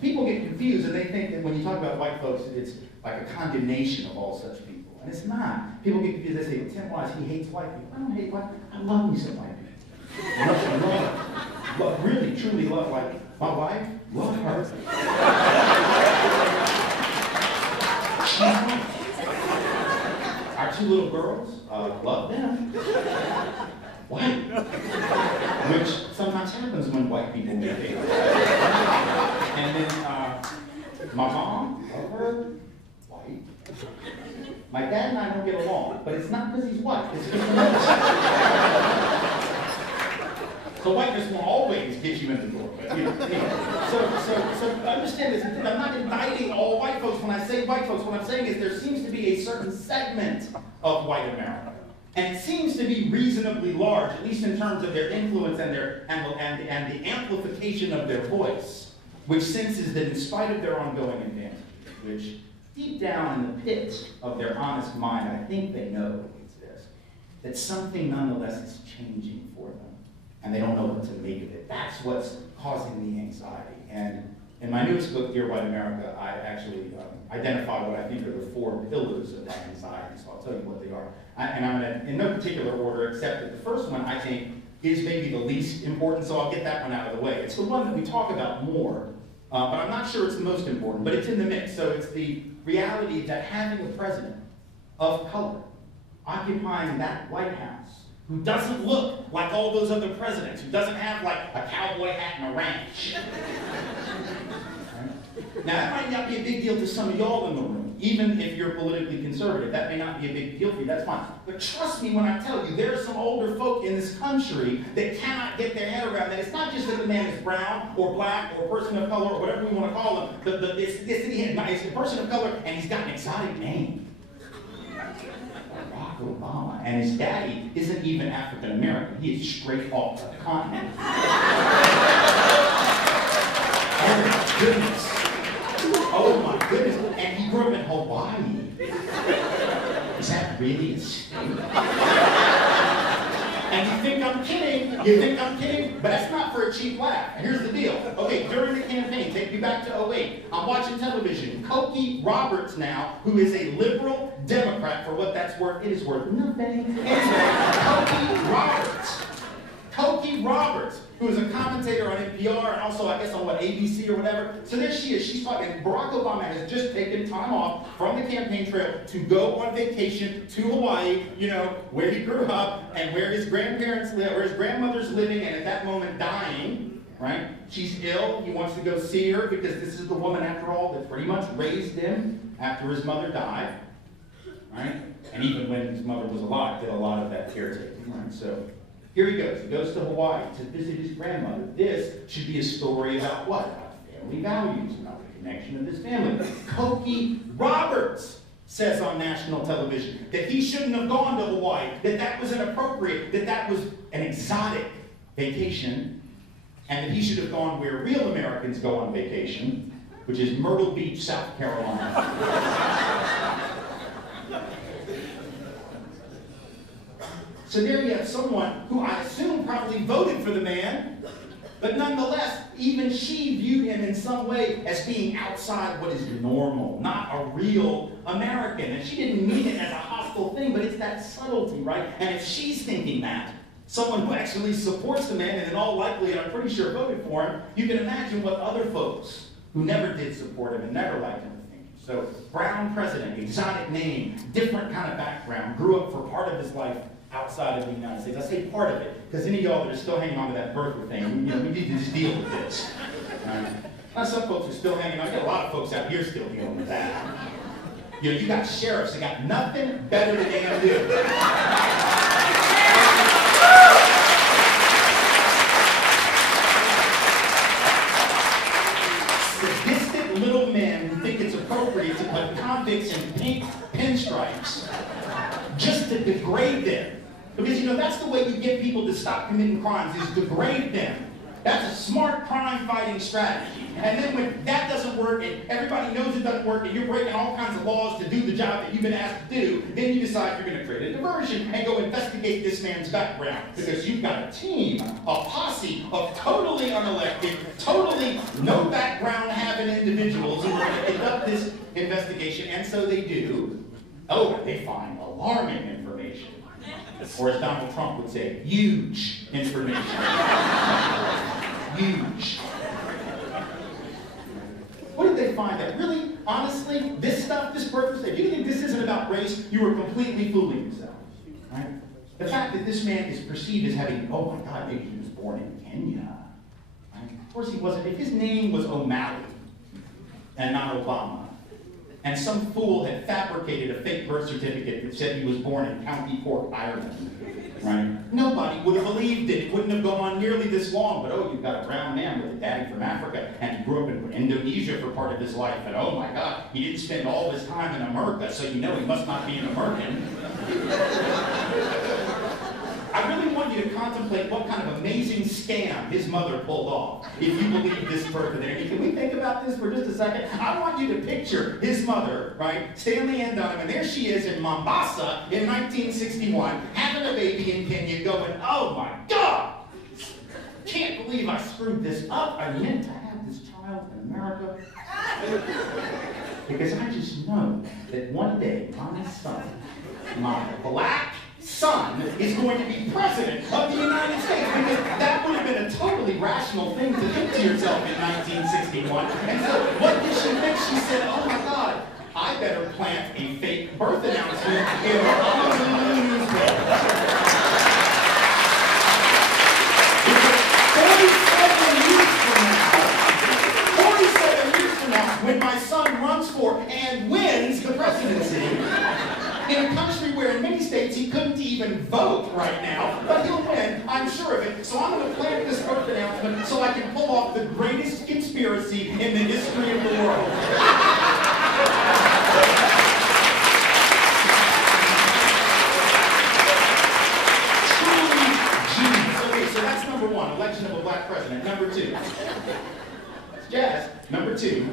people get confused and they think that when you talk about white folks, it's like a condemnation of all such people. And it's not. People get confused. They say, well, Tim Wise, he hates white people. I don't hate white people. I love me some white people. Love, really, truly love, like, my wife, love her. She's white. Our two little girls, love them. White. Which sometimes happens when white people meet people. And then my mom, love her, white. My dad and I don't get along, but it's not because he's white, it's because so whiteness will always get you in the door. But, you know, anyway. So understand this. I'm not indicting all white folks when I say white folks. What I'm saying is there seems to be a certain segment of white America. And it seems to be reasonably large, at least in terms of their influence and the amplification of their voice, which senses that in spite of their ongoing advantage, which deep down in the pit of their honest mind, I think they know exists, that something nonetheless is changing for them. And they don't know what to make of it. That's what's causing the anxiety. And in my newest book, Dear White America, I actually identify what I think are the 4 pillars of that anxiety. So I'll tell you what they are. And I'm in no particular order, except that the first one, I think, is maybe the least important, so I'll get that one out of the way. It's the one that we talk about more, but I'm not sure it's the most important, but it's in the mix. So it's the reality that having a president of color occupying that White House, who doesn't look like all those other presidents, who doesn't have like a cowboy hat and a ranch. Right? Now, that might not be a big deal to some of y'all in the room, even if you're politically conservative. That may not be a big deal for you, that's fine. But trust me when I tell you, there are some older folk in this country that cannot get their head around that. It's not just that the man is brown or black or person of color or whatever we want to call him, it's a person of color and he's got an exotic name. Obama, and his daddy isn't even African American. He is straight off the continent. Oh my goodness. Oh my goodness. And he grew up in Hawaii. Is that really a state? And you think I'm kidding. You think I'm kidding? But that's not for a cheap laugh. And here's the deal. Okay, during the campaign, take me back to 2008. I'm watching television. Cokie Roberts now, who is a liberal Democrat, for what that's worth, it is worth nothing. Cokie Roberts, who is a commentator on NPR and also, I guess, on ABC or whatever. So there she is. She's talking. Barack Obama has just taken time off from the campaign trail to go on vacation to Hawaii, you know, where he grew up and where his grandparents live, where his grandmother's living and at that moment dying, right? She's ill. He wants to go see her because this is the woman, after all, that pretty much raised him after his mother died, right? And even when his mother was alive, did a lot of that caretaking, right? So here he goes. He goes to Hawaii to visit his grandmother. This should be a story about what? About family values, about the connection of this family. Cokie Roberts says on national television that he shouldn't have gone to Hawaii, that that was inappropriate, that that was an exotic vacation, and that he should have gone where real Americans go on vacation, which is Myrtle Beach, South Carolina. So there you have someone who I assume probably voted for the man, but nonetheless, even she viewed him in some way as being outside what is normal, not a real American. And she didn't mean it as a hostile thing, but it's that subtlety, right? And if she's thinking that, someone who actually supports the man, and in all likelihood, I'm pretty sure voted for him, you can imagine what other folks who never did support him and never liked him are thinking. So, brown president, exotic name, different kind of background, grew up for part of his life outside of the United States. I say part of it, because any of y'all that are still hanging on to that birther thing, we need to just deal with this. Now, some folks are still hanging on. I got a lot of folks out here still dealing with that. You got sheriffs that got nothing better to damn do. Sadistic little men who think it's appropriate to put convicts in pink pinstripes just to degrade them. Because, that's the way you get people to stop committing crimes, is degrade them. That's a smart crime-fighting strategy. And then when that doesn't work, and everybody knows it doesn't work, and you're breaking all kinds of laws to do the job that you've been asked to do, then you decide you're going to create a diversion and go investigate this man's background. Because you've got a team, a posse of totally unelected, totally no background having individuals who are going to conduct this investigation. And so they do. Oh, but they find alarming information. Or as Donald Trump would say, huge information. Huge. What did they find that really, honestly, this stuff, this purpose, if you think this isn't about race, you are completely fooling yourself. Right? The fact that this man is perceived as having, oh my God, maybe he was born in Kenya. Right? Of course he wasn't. If his name was O'Malley and not Obama, and some fool had fabricated a fake birth certificate that said he was born in County Cork, Ireland, right? Nobody would have believed it. It wouldn't have gone on nearly this long. But oh, you've got a brown man with a daddy from Africa, and he grew up in Indonesia for part of his life, and oh my God, he didn't spend all his time in America, so he must not be an American. I really want you to contemplate what kind of amazing scam his mother pulled off, if you believe this person there. Can we think about this for just a second? I want you to picture his mother, right, Stanley Ann Dunham, and there she is in Mombasa in 1961, having a baby in Kenya, going, oh my God, can't believe I screwed this up. I meant to have this child in America. Because I just know that one day my son, my black son, is going to be president of the United States, because that would have been a totally rational thing to think to yourself in 1961. And so what did she think? She said, oh my God, I better plant a fake birth announcement in all the newspapers. 47 years from now, when my son runs for and wins the presidency, in a country where in many states he couldn't even vote right now, but he'll win, I'm sure of it. So I'm going to plant this birth announcement so I can pull off the greatest conspiracy in the history of the world. Truly genius. Okay, so that's number one, election of a black president. Number two. Jazz. Number two,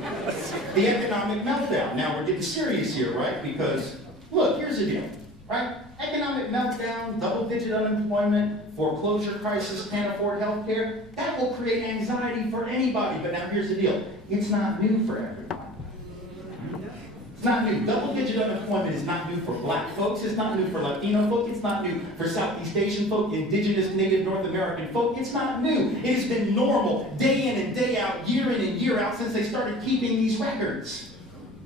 the economic meltdown. Now we're getting serious here, right? Because look, here's the deal, right? Economic meltdown, double-digit unemployment, foreclosure crisis, can't afford health care. That will create anxiety for anybody. But now here's the deal. It's not new for everyone. It's not new. Double-digit unemployment is not new for black folks. It's not new for Latino folk. It's not new for Southeast Asian folk, indigenous, native North American folk. It's not new. It has been normal day in and day out, year in and year out, since they started keeping these records.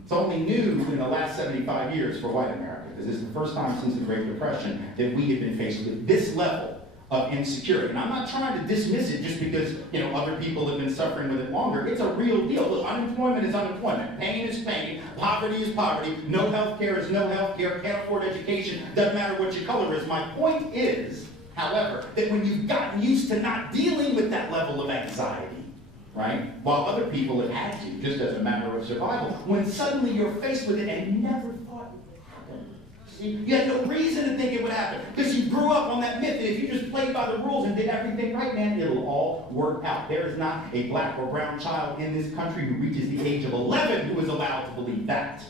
It's only new in the last 75 years for white America, because this is the first time since the Great Depression that we have been faced with this level of insecurity. And I'm not trying to dismiss it just because, other people have been suffering with it longer. It's a real deal. Look, unemployment is unemployment. Pain is pain. Poverty is poverty. No health care is no health care. Can't afford education. Doesn't matter what your color is. My point is, however, that when you've gotten used to not dealing with that level of anxiety, right? While other people have had to, just as a matter of survival, when suddenly you're faced with it and you never thought it would happen. See, you had no reason to think it would happen, because you grew up on that myth that if you just played by the rules and did everything right, man, it'll all work out. There is not a black or brown child in this country who reaches the age of 11 who is allowed to believe that.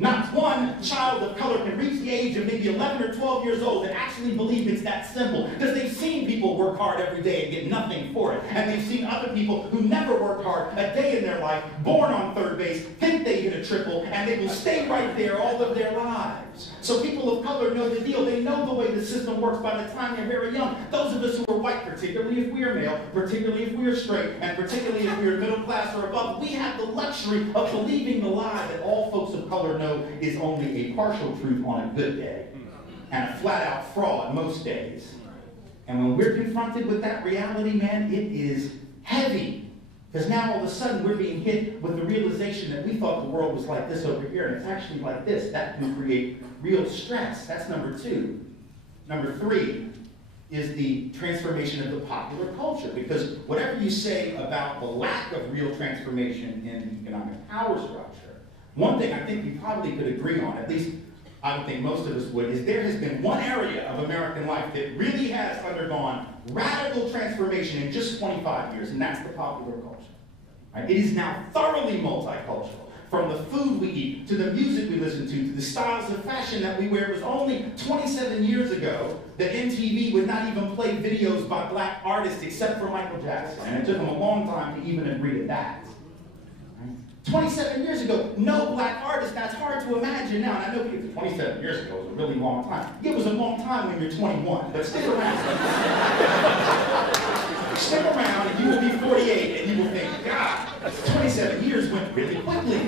Not one child of color can reach the age of maybe 11 or 12 years old and actually believe it's that simple. Because they've seen people work hard every day and get nothing for it. And they've seen other people who never worked hard a day in their life, born on third base, think they hit a triple, and they will stay right there all of their lives. So people of color know the deal. They know the way the system works by the time they're very young. Those of us who are white, particularly if we are male, particularly if we are straight, and particularly if we are middle class or above, we have the luxury of believing the lie that all folks of color know is only a partial truth on a good day and a flat-out fraud most days. And when we're confronted with that reality, man, it is heavy. Because now all of a sudden we're being hit with the realization that we thought the world was like this over here, and it's actually like this. That can create real stress. That's number two. Number three is the transformation of the popular culture. Because whatever you say about the lack of real transformation in the economic power structure, one thing I think we probably could agree on, at least I would think most of us would, is there has been one area of American life that really has undergone radical transformation in just 25 years, and that's the popular culture. Right? It is now thoroughly multicultural. From the food we eat, to the music we listen to the styles of fashion that we wear. It was only 27 years ago that MTV would not even play videos by black artists except for Michael Jackson, and it took them a long time to even agree to that. 27 years ago, no black artist. That's hard to imagine now. And I know people, 27 years ago was a really long time. It was a long time when you're 21, but stick around. Stick around and you will be 48 and you will think, God, 27 years went really quickly.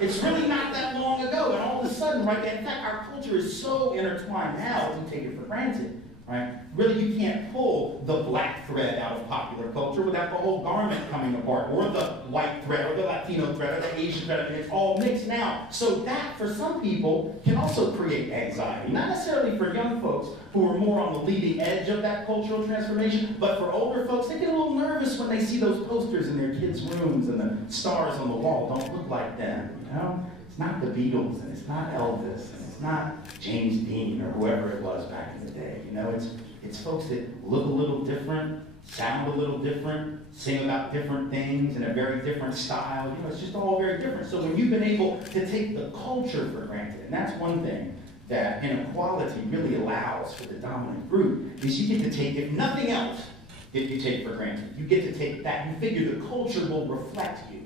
It's really not that long ago, and all of a sudden, right, in fact, our culture is so intertwined now, we take it for granted. Right? Really, you can't pull the black thread out of popular culture without the whole garment coming apart, or the white thread, or the Latino thread, or the Asian thread, and it's all mixed now. So that, for some people, can also create anxiety. Not necessarily for young folks who are more on the leading edge of that cultural transformation, but for older folks, they get a little nervous when they see those posters in their kids' rooms and the stars on the wall don't look like them, you know? It's not the Beatles, and it's not Elvis, and it's not James Dean, or whoever it was back in the day. You know, it's folks that look a little different, sound a little different, sing about different things in a very different style. You know, it's just all very different. So when you've been able to take the culture for granted, and that's one thing that inequality really allows for the dominant group, is you get to take, if nothing else, that you take for granted. You get to take that. You figure the culture will reflect you.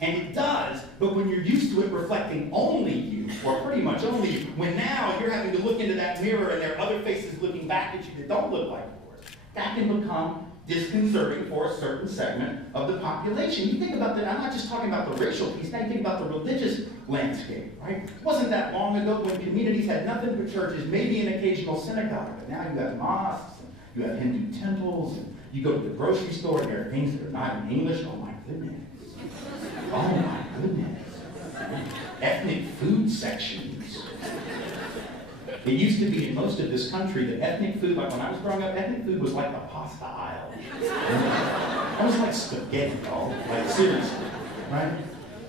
And it does, but when you're used to it reflecting only you, or pretty much only you, when now you're having to look into that mirror and there are other faces looking back at you that don't look like yours, that can become disconcerting for a certain segment of the population. You think about that, I'm not just talking about the racial piece, now you think about the religious landscape, right? It wasn't that long ago when communities had nothing but churches, maybe an occasional synagogue, but now you have mosques, and you have Hindu temples, and you go to the grocery store and there are things that are not in English. Oh my goodness. Oh my goodness. Ethnic food sections. It used to be in most of this country that ethnic food, like when I was growing up, ethnic food was like the pasta aisle. That was like spaghetti, y'all. Like seriously. Right?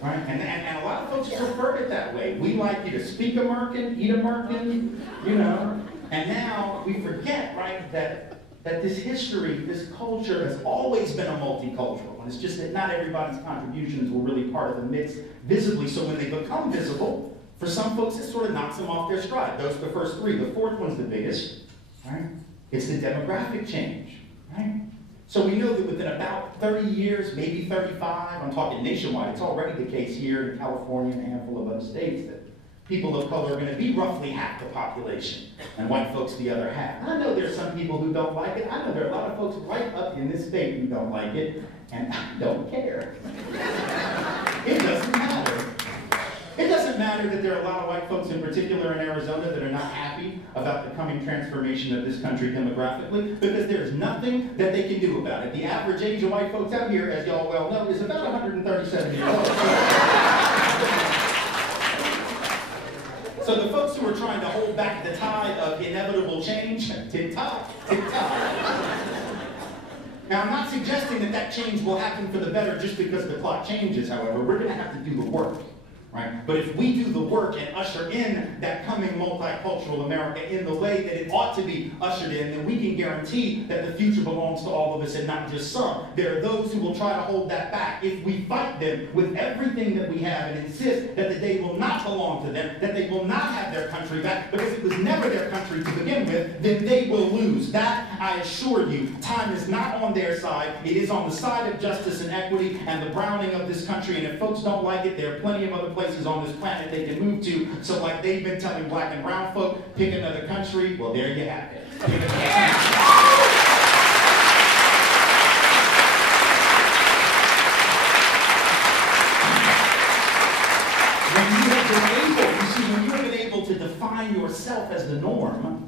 Right? And a lot of folks preferred it that way. We like you to speak American, eat American, you know. And now we forget, right, that this history, this culture has always been a multicultural. And it's just that not everybody's contributions were really part of the mix visibly. So when they become visible, for some folks it sort of knocks them off their stride. Those are the first three. The fourth one's the biggest, right? It's the demographic change, right? So we know that within about 30 years, maybe 35, I'm talking nationwide, it's already the case here in California and a handful of other states, that people of color are going to be roughly half the population, and white folks the other half. I know there's some people who don't like it. I know there are a lot of folks right up in this state who don't like it, and I don't care. It doesn't matter. It doesn't matter that there are a lot of white folks in particular in Arizona that are not happy about the coming transformation of this country demographically, because there is nothing that they can do about it. The average age of white folks out here, as y'all well know, is about 137 years old. So the folks who are trying to hold back the tide of inevitable change, tick-tock, tick-tock. Now, I'm not suggesting that change will happen for the better just because the clock changes, however. We're going to have to do the work. right? But if we do the work and usher in that coming multicultural America in the way that it ought to be ushered in, then we can guarantee that the future belongs to all of us and not just some. There are those who will try to hold that back. If we fight them with everything that we have and insist that the day will not belong to them, that they will not have their country back because it was never their country to begin with, then they will lose. That, I assure you, time is not on their side. It is on the side of justice and equity and the browning of this country. And if folks don't like it, there are plenty of other places on this planet they can move to. So like they've been telling black and brown folk, pick another country. Well, there you have it. When you have been able to define yourself as the norm,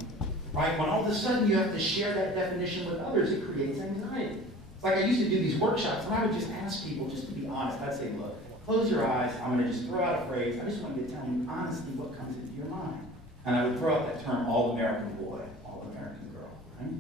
right? When all of a sudden you have to share that definition with others, it creates anxiety. It's like I used to do these workshops, and I would just ask people, just to be honest, I'd say, look, close your eyes, I'm going to just throw out a phrase, I just want you to tell me honestly what comes into your mind. And I would throw out that term, all-American boy, all-American girl, right?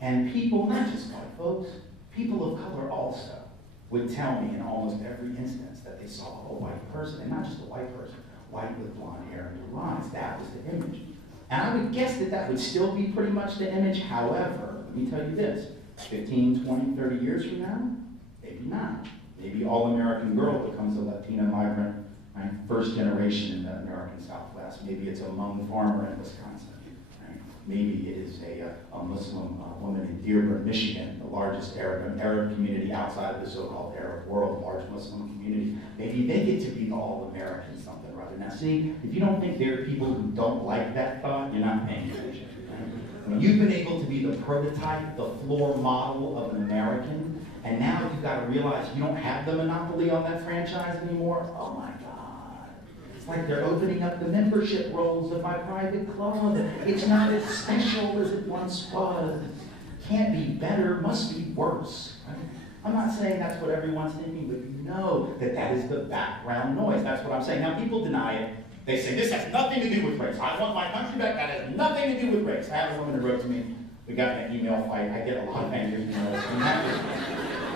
And people, not just white folks, people of color also, would tell me in almost every instance that they saw a white person, and not just a white person, white with blonde hair and blue eyes. That was the image. And I would guess that that would still be pretty much the image. However, let me tell you this, 15, 20, 30 years from now, maybe not. Maybe all-American girl becomes a Latina migrant, right? First generation in the American Southwest. Maybe it's a Hmong farmer in Wisconsin. Right? Maybe it is a Muslim woman in Dearborn, Michigan, the largest Arab community outside of the so-called Arab world, large Muslim community. Maybe they get to be the all-American something or other. Now see, if you don't think there are people who don't like that thought, you're not paying attention. When you've been able to be the prototype, the floor model of an American, and now you've got to realize you don't have the monopoly on that franchise anymore, oh my God. It's like they're opening up the membership rolls of my private club. It's not as special as it once was. Can't be better, must be worse. Right? I'm not saying that's what everyone's thinking, but you know that that is the background noise. That's what I'm saying. Now people deny it. They say, this has nothing to do with race. I want my country back. That has nothing to do with race. I have a woman who wrote to me. We got in an email fight. I get a lot of angry emails from that.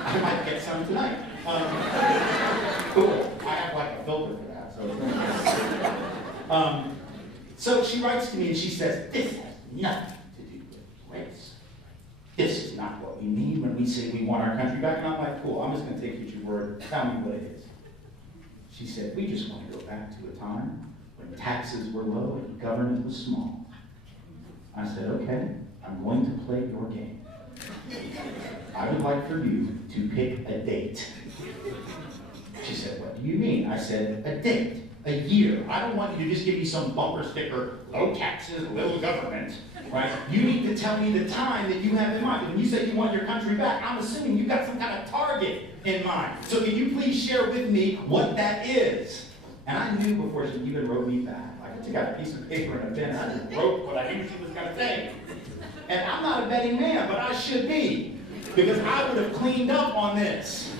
I might get some tonight. Cool. I have like a filter for that. So it's really so she writes to me and she says, this has nothing to do with race. This is not what we mean when we say we want our country back. And I'm like, cool, I'm just going to take you at your word. Tell me what it is. She said, we just want to go back to a time when taxes were low and government was small. I said, okay, I'm going to play your game. I would like for you to pick a date. She said, what do you mean? I said, a date, a year. I don't want you to just give me some bumper sticker, low taxes, little government, right? You need to tell me the time that you have in mind. When you say you want your country back, I'm assuming you've got some kind of target in mind. So can you please share with me what that is? And I knew before she even wrote me back. I took out a piece of paper and a pen and I just wrote what I knew she was going to say. And I'm not a betting man, but I should be. Because I would have cleaned up on this.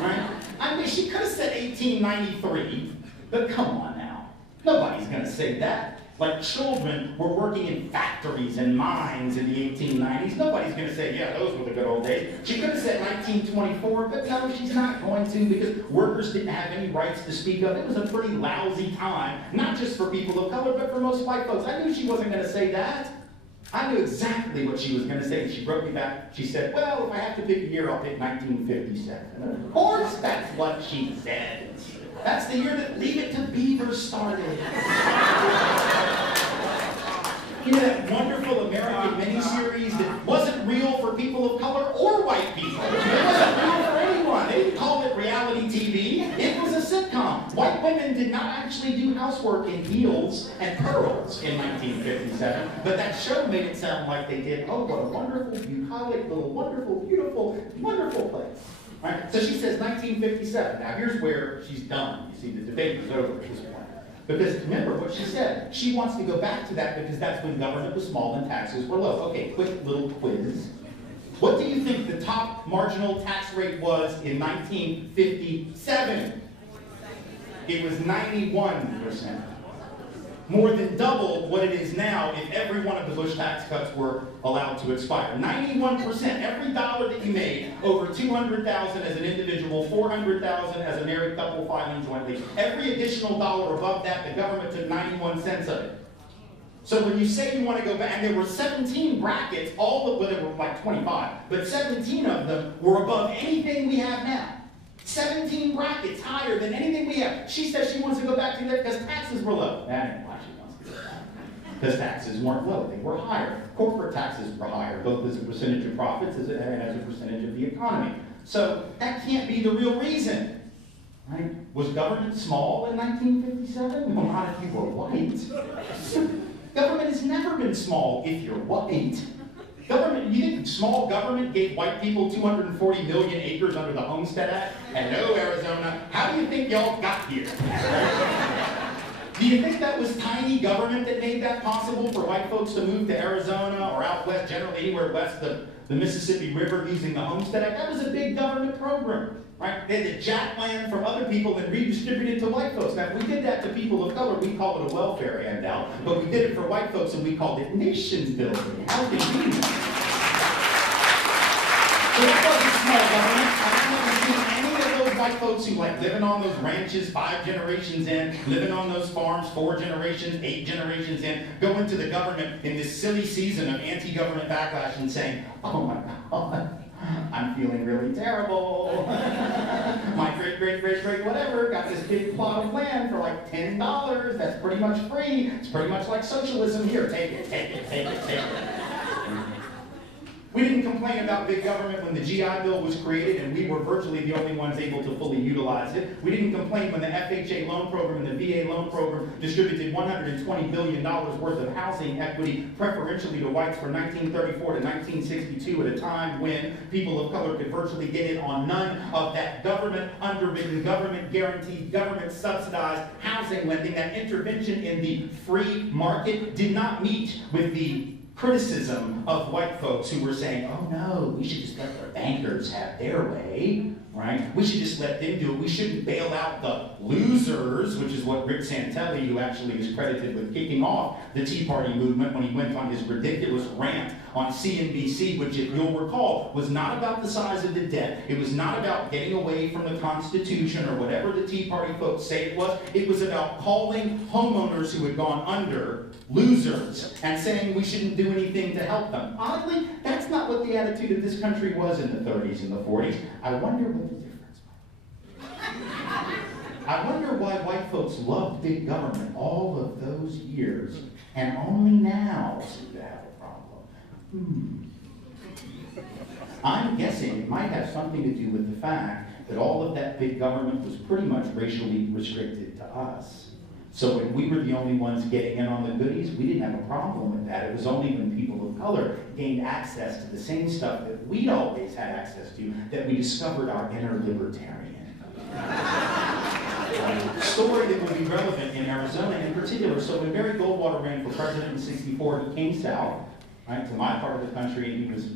Right? I mean, she could have said 1893, but come on now. Nobody's going to say that. Like children were working in factories and mines in the 1890s. Nobody's going to say, yeah, those were the good old days. She could have said 1924, but no, she's not going to because workers didn't have any rights to speak of. It was a pretty lousy time, not just for people of color, but for most white folks. I knew she wasn't going to say that. I knew exactly what she was going to say. She wrote me back. She said, well, if I have to pick a year, I'll pick 1957. Of course that's what she said. That's the year that Leave It to Beaver started. You know that wonderful American miniseries that wasn't real for people of color or white people. It wasn't real for anyone. They didn't call it reality TV. It was a sitcom. White women did not actually do housework in heels and pearls in 1957, but that show made it sound like they did. Oh, what a wonderful, bucolic, little, wonderful, beautiful, wonderful place. Right? So she says 1957. Now here's where she's done. You see, the debate is over at this point. Because remember what she said. She wants to go back to that because that's when government was small and taxes were low. Okay, quick little quiz. What do you think the top marginal tax rate was in 1957? It was 91%. more than double what it is now if every one of the Bush tax cuts were allowed to expire. 91%, every dollar that you made, over $200,000 as an individual, $400,000 as a married couple filing jointly, every additional dollar above that, the government took 91 cents of it. So when you say you want to go back, and there were 17 brackets, all of, well, there were like 25, but 17 of them were above anything we have now. 17 brackets higher than anything we have. She says she wants to go back to that because taxes were low. That ain't why she wants to go back. Because taxes weren't low, they were higher. Corporate taxes were higher, both as a percentage of profits and as a percentage of the economy. So that can't be the real reason. Right? Was government small in 1957? Well, not if you were white. Government has never been small if you're white. Government, you think small government gave white people 240 million acres under the Homestead Act? Hello, Arizona. How do you think y'all got here? Do you think that was tiny government that made that possible for white folks to move to Arizona or out west, generally anywhere west of the Mississippi River using the Homestead Act? That was a big government program. Right? They had to jack land from other people and redistribute it to white folks. Now, if we did that to people of color, we call it a welfare handout. But we did it for white folks and we called it nation building. How convenient. So that wasn't small government. I never seen any of those white folks who like living on those ranches 5 generations in, living on those farms 4 generations, 8 generations in, go into the government in this silly season of anti-government backlash and saying, oh my God, I'm feeling really terrible. My great whatever got this big plot of land for like $10. That's pretty much free. It's pretty much like socialism. Here, take it. We didn't complain about big government when the GI Bill was created and we were virtually the only ones able to fully utilize it. We didn't complain when the FHA loan program and the VA loan program distributed $120 billion worth of housing equity preferentially to whites from 1934 to 1962 at a time when people of color could virtually get in on none of that government underwritten, government guaranteed, government subsidized housing lending. That intervention in the free market did not meet with the criticism of white folks who were saying, oh no, we should just let the bankers have their way, right? We should just let them do it. We shouldn't bail out the losers, which is what Rick Santelli, who actually is credited with kicking off the Tea Party movement when he went on his ridiculous rant on CNBC, which, if you'll recall, was not about the size of the debt. It was not about getting away from the Constitution or whatever the Tea Party folks say it was. It was about calling homeowners who had gone under losers and saying we shouldn't do anything to help them. Oddly, that's not what the attitude of this country was in the 30s and the 40s. I wonder what the difference might be. I wonder why white folks loved big government all of those years and only now seem to have a problem. I'm guessing it might have something to do with the fact that all of that big government was pretty much racially restricted to us. So when we were the only ones getting in on the goodies, we didn't have a problem with that. It was only when people of color gained access to the same stuff that we'd always had access to that we discovered our inner libertarian. Story that will be relevant in Arizona in particular. So when Barry Goldwater ran for president in '64, he came south, right, to my part of the country, and he was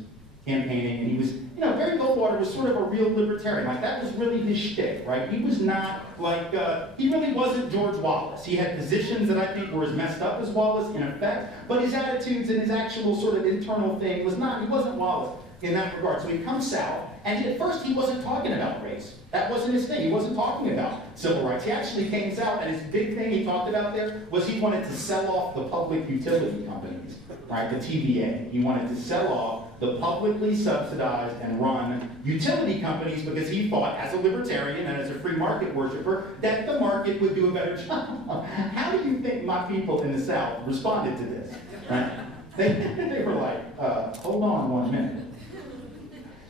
campaigning, and he was, Barry Goldwater was sort of a real libertarian. Like, that was really his shtick, right? He was not like, he really wasn't George Wallace. He had positions that I think were as messed up as Wallace in effect, but his attitudes and his actual sort of internal thing was not, he wasn't Wallace in that regard. So he comes south, and at first he wasn't talking about race. That wasn't his thing. He wasn't talking about civil rights. He actually came south, and his big thing he talked about there was he wanted to sell off the public utility companies, right, the TVA. He wanted to sell off the publicly subsidized and run utility companies because he thought, as a libertarian and as a free market worshiper, that the market would do a better job. How do you think my people in the South responded to this? Right? They were like, hold on 1 minute.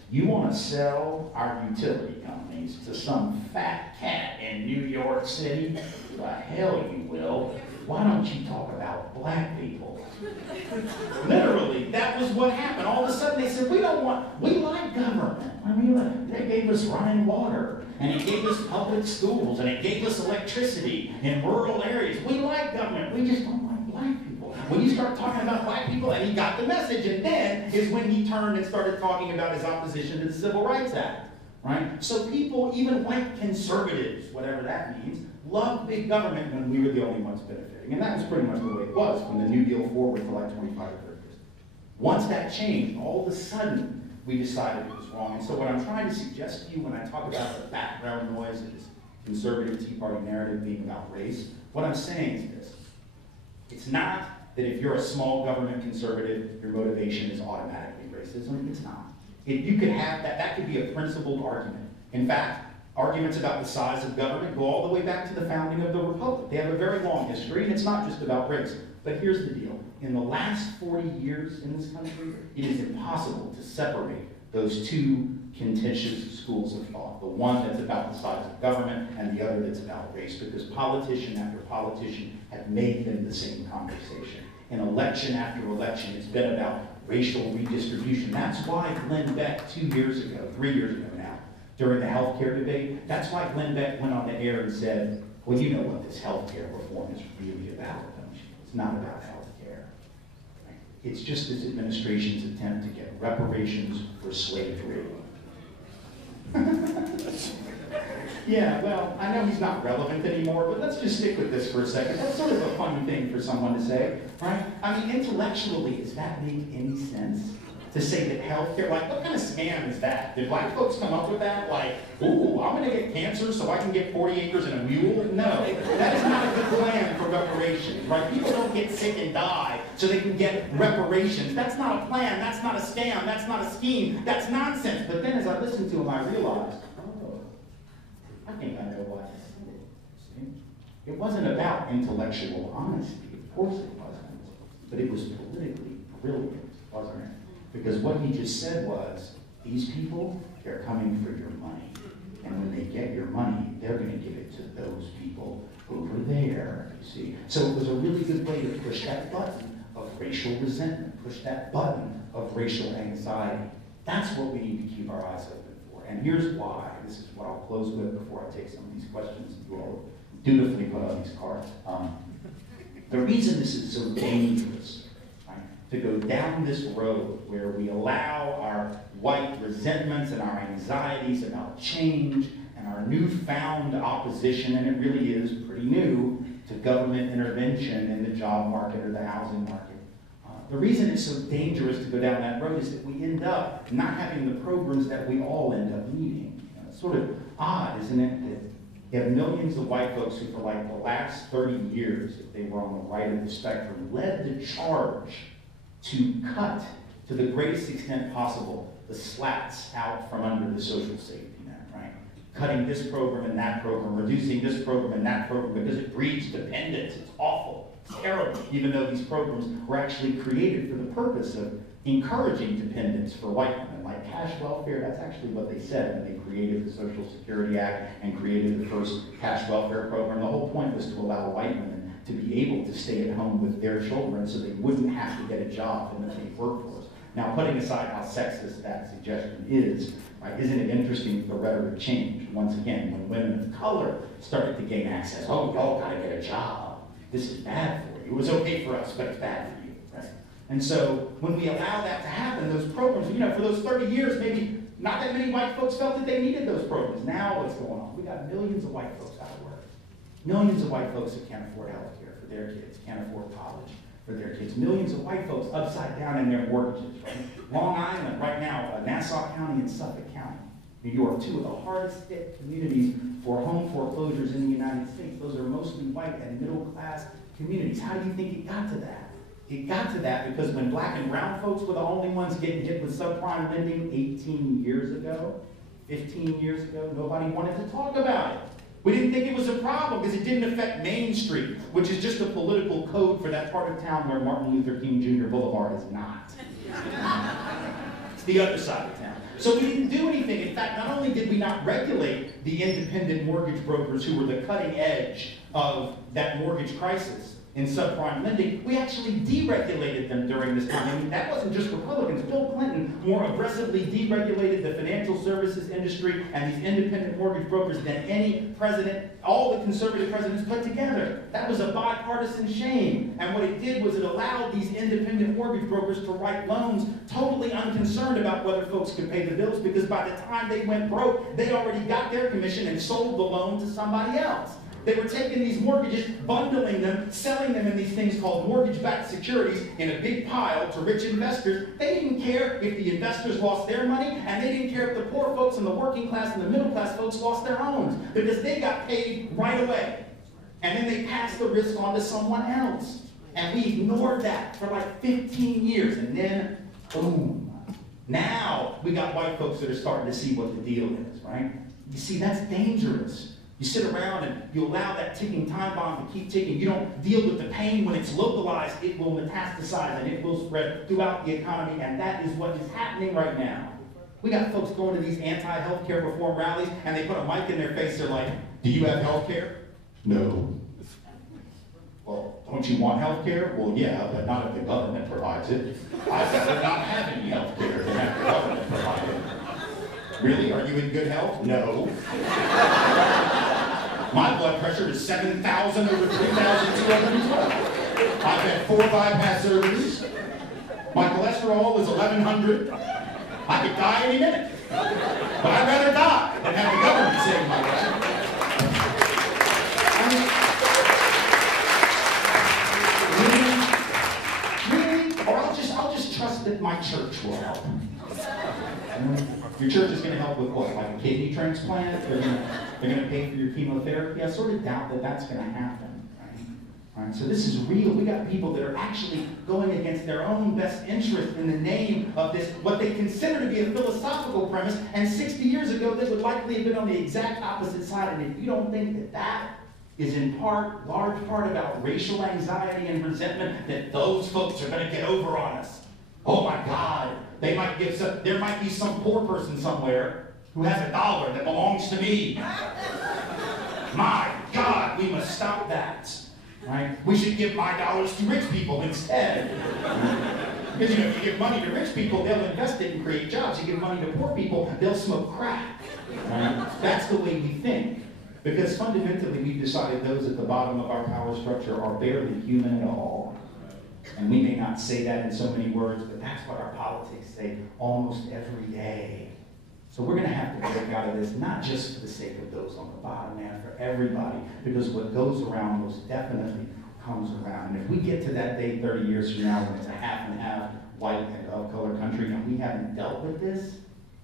You want to sell our utility companies to some fat cat in New York City? The hell you will. Why don't you talk about black people? Literally, that was what happened. All of a sudden they said, we like government. I mean, they gave us running water, and it gave us public schools, and it gave us electricity in rural areas. We like government. We just don't like black people. When you start talking about black people, and he got the message, and then is when he turned and started talking about his opposition to the Civil Rights Act. right? So people, even white conservatives, whatever that means, loved big government when we were the only ones benefiting. And that was pretty much the way it was from the New Deal forward for like 25 or 30 years. Once that changed, all of a sudden, we decided it was wrong. And so what I'm trying to suggest to you when I talk about the background noise of this conservative Tea Party narrative being about race, what I'm saying is this. It's not that if you're a small government conservative, your motivation is automatically racism. It's not. You could have that. That could be a principled argument. In fact, arguments about the size of government go all the way back to the founding of the Republic. They have a very long history, and it's not just about race. But here's the deal. In the last 40 years in this country, it is impossible to separate those two contentious schools of thought. The one that's about the size of government and the other that's about race, because politician after politician have made them the same conversation. In election after election, it's been about racial redistribution. That's why Glenn Beck 3 years ago now, during the healthcare debate, that's why Glenn Beck went on the air and said, well, you know what this healthcare reform is really about, don't you? It's not about healthcare. Right? It's just this administration's attempt to get reparations for slavery. Yeah, well, I know he's not relevant anymore, but let's just stick with this for a second. That's sort of a funny thing for someone to say, right? I mean, intellectually, does that make any sense? To say that healthcare, like, what kind of scam is that? Did black folks come up with that? Like, ooh, I'm gonna get cancer so I can get 40 acres and a mule? No, that is not a good plan for reparations, right? People don't get sick and die so they can get reparations. That's not a plan, that's not a scam, that's not a scheme, that's nonsense. But then as I listened to him, I realized, oh, I think I know why he said it. See? It wasn't about intellectual honesty, of course it wasn't, but it was politically brilliant, wasn't it? Because what he just said was, these people, they're coming for your money. And when they get your money, they're going to give it to those people over there, you see. So it was a really good way to push that button of racial resentment, push that button of racial anxiety. That's what we need to keep our eyes open for. And here's why. This is what I'll close with before I take some of these questions you all dutifully put on these cards. The reason this is so dangerous, to go down this road where we allow our white resentments and our anxieties about change and our newfound opposition, and it really is pretty new, to government intervention in the job market or the housing market. The reason it's so dangerous to go down that road is that we end up not having the programs that we all end up needing. You know, it's sort of odd, isn't it, that you have millions of white folks who for like the last 30 years, if they were on the right of the spectrum, led the charge to cut, to the greatest extent possible, the slats out from under the social safety net, right? Cutting this program and that program, reducing this program and that program because it breeds dependence. It's awful, it's terrible, even though these programs were actually created for the purpose of encouraging dependence for white women. Like cash welfare, that's actually what they said when they created the Social Security Act and created the first cash welfare program. The whole point was to allow white women to be able to stay at home with their children so they wouldn't have to get a job in the paid workforce. Now, putting aside how sexist that suggestion is, right, isn't it interesting that the rhetoric changed? Once again, when women of color started to gain access, oh, y'all gotta get a job. This is bad for you. It was okay for us, but it's bad for you, right? And so, when we allow that to happen, those programs, you know, for those 30 years, maybe not that many white folks felt that they needed those programs. Now, what's going on? We got millions of white folks out of work. Millions of white folks that can't afford health care for their kids, can't afford college for their kids. Millions of white folks upside down in their mortgages, right? Long Island, right now, Nassau County and Suffolk County, New York, two of the hardest hit communities for home foreclosures in the United States. Those are mostly white and middle class communities. How do you think it got to that? It got to that because when black and brown folks were the only ones getting hit with subprime lending 18 years ago, 15 years ago, nobody wanted to talk about it. We didn't think it was a problem because it didn't affect Main Street, which is just a political code for that part of town where Martin Luther King Jr. Boulevard is not. It's the other side of town. So we didn't do anything. In fact, not only did we not regulate the independent mortgage brokers who were the cutting edge of that mortgage crisis, in subprime lending, we actually deregulated them during this time. I mean, that wasn't just Republicans. Bill Clinton more aggressively deregulated the financial services industry and these independent mortgage brokers than any president, all the conservative presidents put together. That was a bipartisan shame. And what it did was it allowed these independent mortgage brokers to write loans totally unconcerned about whether folks could pay the bills, because by the time they went broke, they already got their commission and sold the loan to somebody else. They were taking these mortgages, bundling them, selling them in these things called mortgage-backed securities in a big pile to rich investors. They didn't care if the investors lost their money, and they didn't care if the poor folks and the working class and the middle class folks lost their homes, because they got paid right away. And then they passed the risk on to someone else. And we ignored that for like 15 years, and then, boom. Now we got white folks that are starting to see what the deal is, right? You see, that's dangerous. You sit around and you allow that ticking time bomb to keep ticking. You don't deal with the pain when it's localized. It will metastasize and it will spread throughout the economy, and that is what is happening right now. We got folks going to these anti-healthcare reform rallies, and they put a mic in their face. They're like, "Do you have healthcare?" "No." "Well, don't you want healthcare?" "Well, yeah, but not if the government provides it. I'd rather not have any healthcare than have the government provide it." "Really? Are you in good health?" "No." "My blood pressure is 7,000 over 3,212. I've had 4 bypass surgeries. My cholesterol is 1,100. I could die any minute. But I'd rather die than have the government save my life." Really? Or I'll just trust that my church will help. Your church is going to help with what? Like a kidney transplant? They're going to pay for your chemotherapy? I sort of doubt that that's going to happen. Right? So this is real. We got people that are actually going against their own best interest in the name of this, what they consider to be a philosophical premise, and 60 years ago they would likely have been on the exact opposite side. And if you don't think that that is in part, large part about racial anxiety and resentment that those folks are going to get over on us, oh my God. There might be some poor person somewhere who has $1 that belongs to me. My God, we must stop that. Right? We should give my dollars to rich people instead. Because if you give money to rich people, they'll invest it and create jobs. You give money to poor people, they'll smoke crack. Right? That's the way we think. Because fundamentally, we've decided those at the bottom of our power structure are barely human at all. And we may not say that in so many words, but that's what our politics say almost every day. So we're going to have to break out of this, not just for the sake of those on the bottom, man, for everybody, because what goes around most definitely comes around. And if we get to that day 30 years from now when it's a half and half white and of-color country and we haven't dealt with this,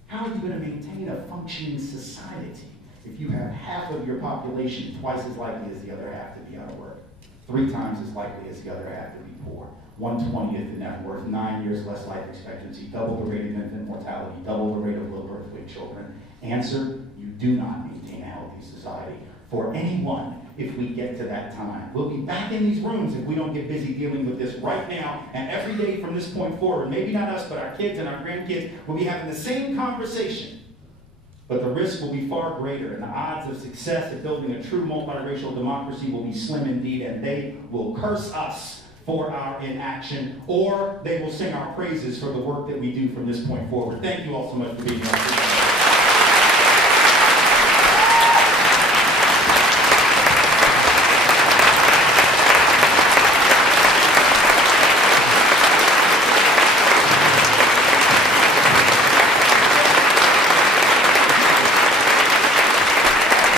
how are you going to maintain a functioning society if you have half of your population twice as likely as the other half to be out of work, 3 times as likely as the other half to be poor, 1/20th the net worth, 9 years less life expectancy, double the rate of infant mortality, double the rate of low birth weight children? Answer, you do not maintain a healthy society for anyone if we get to that time. We'll be back in these rooms if we don't get busy dealing with this right now and every day from this point forward. Maybe not us, but our kids and our grandkids will be having the same conversation. But the risk will be far greater, and the odds of success of building a true multiracial democracy will be slim indeed, and they will curse us for our inaction, or they will sing our praises for the work that we do from this point forward. Thank you all so much for being here.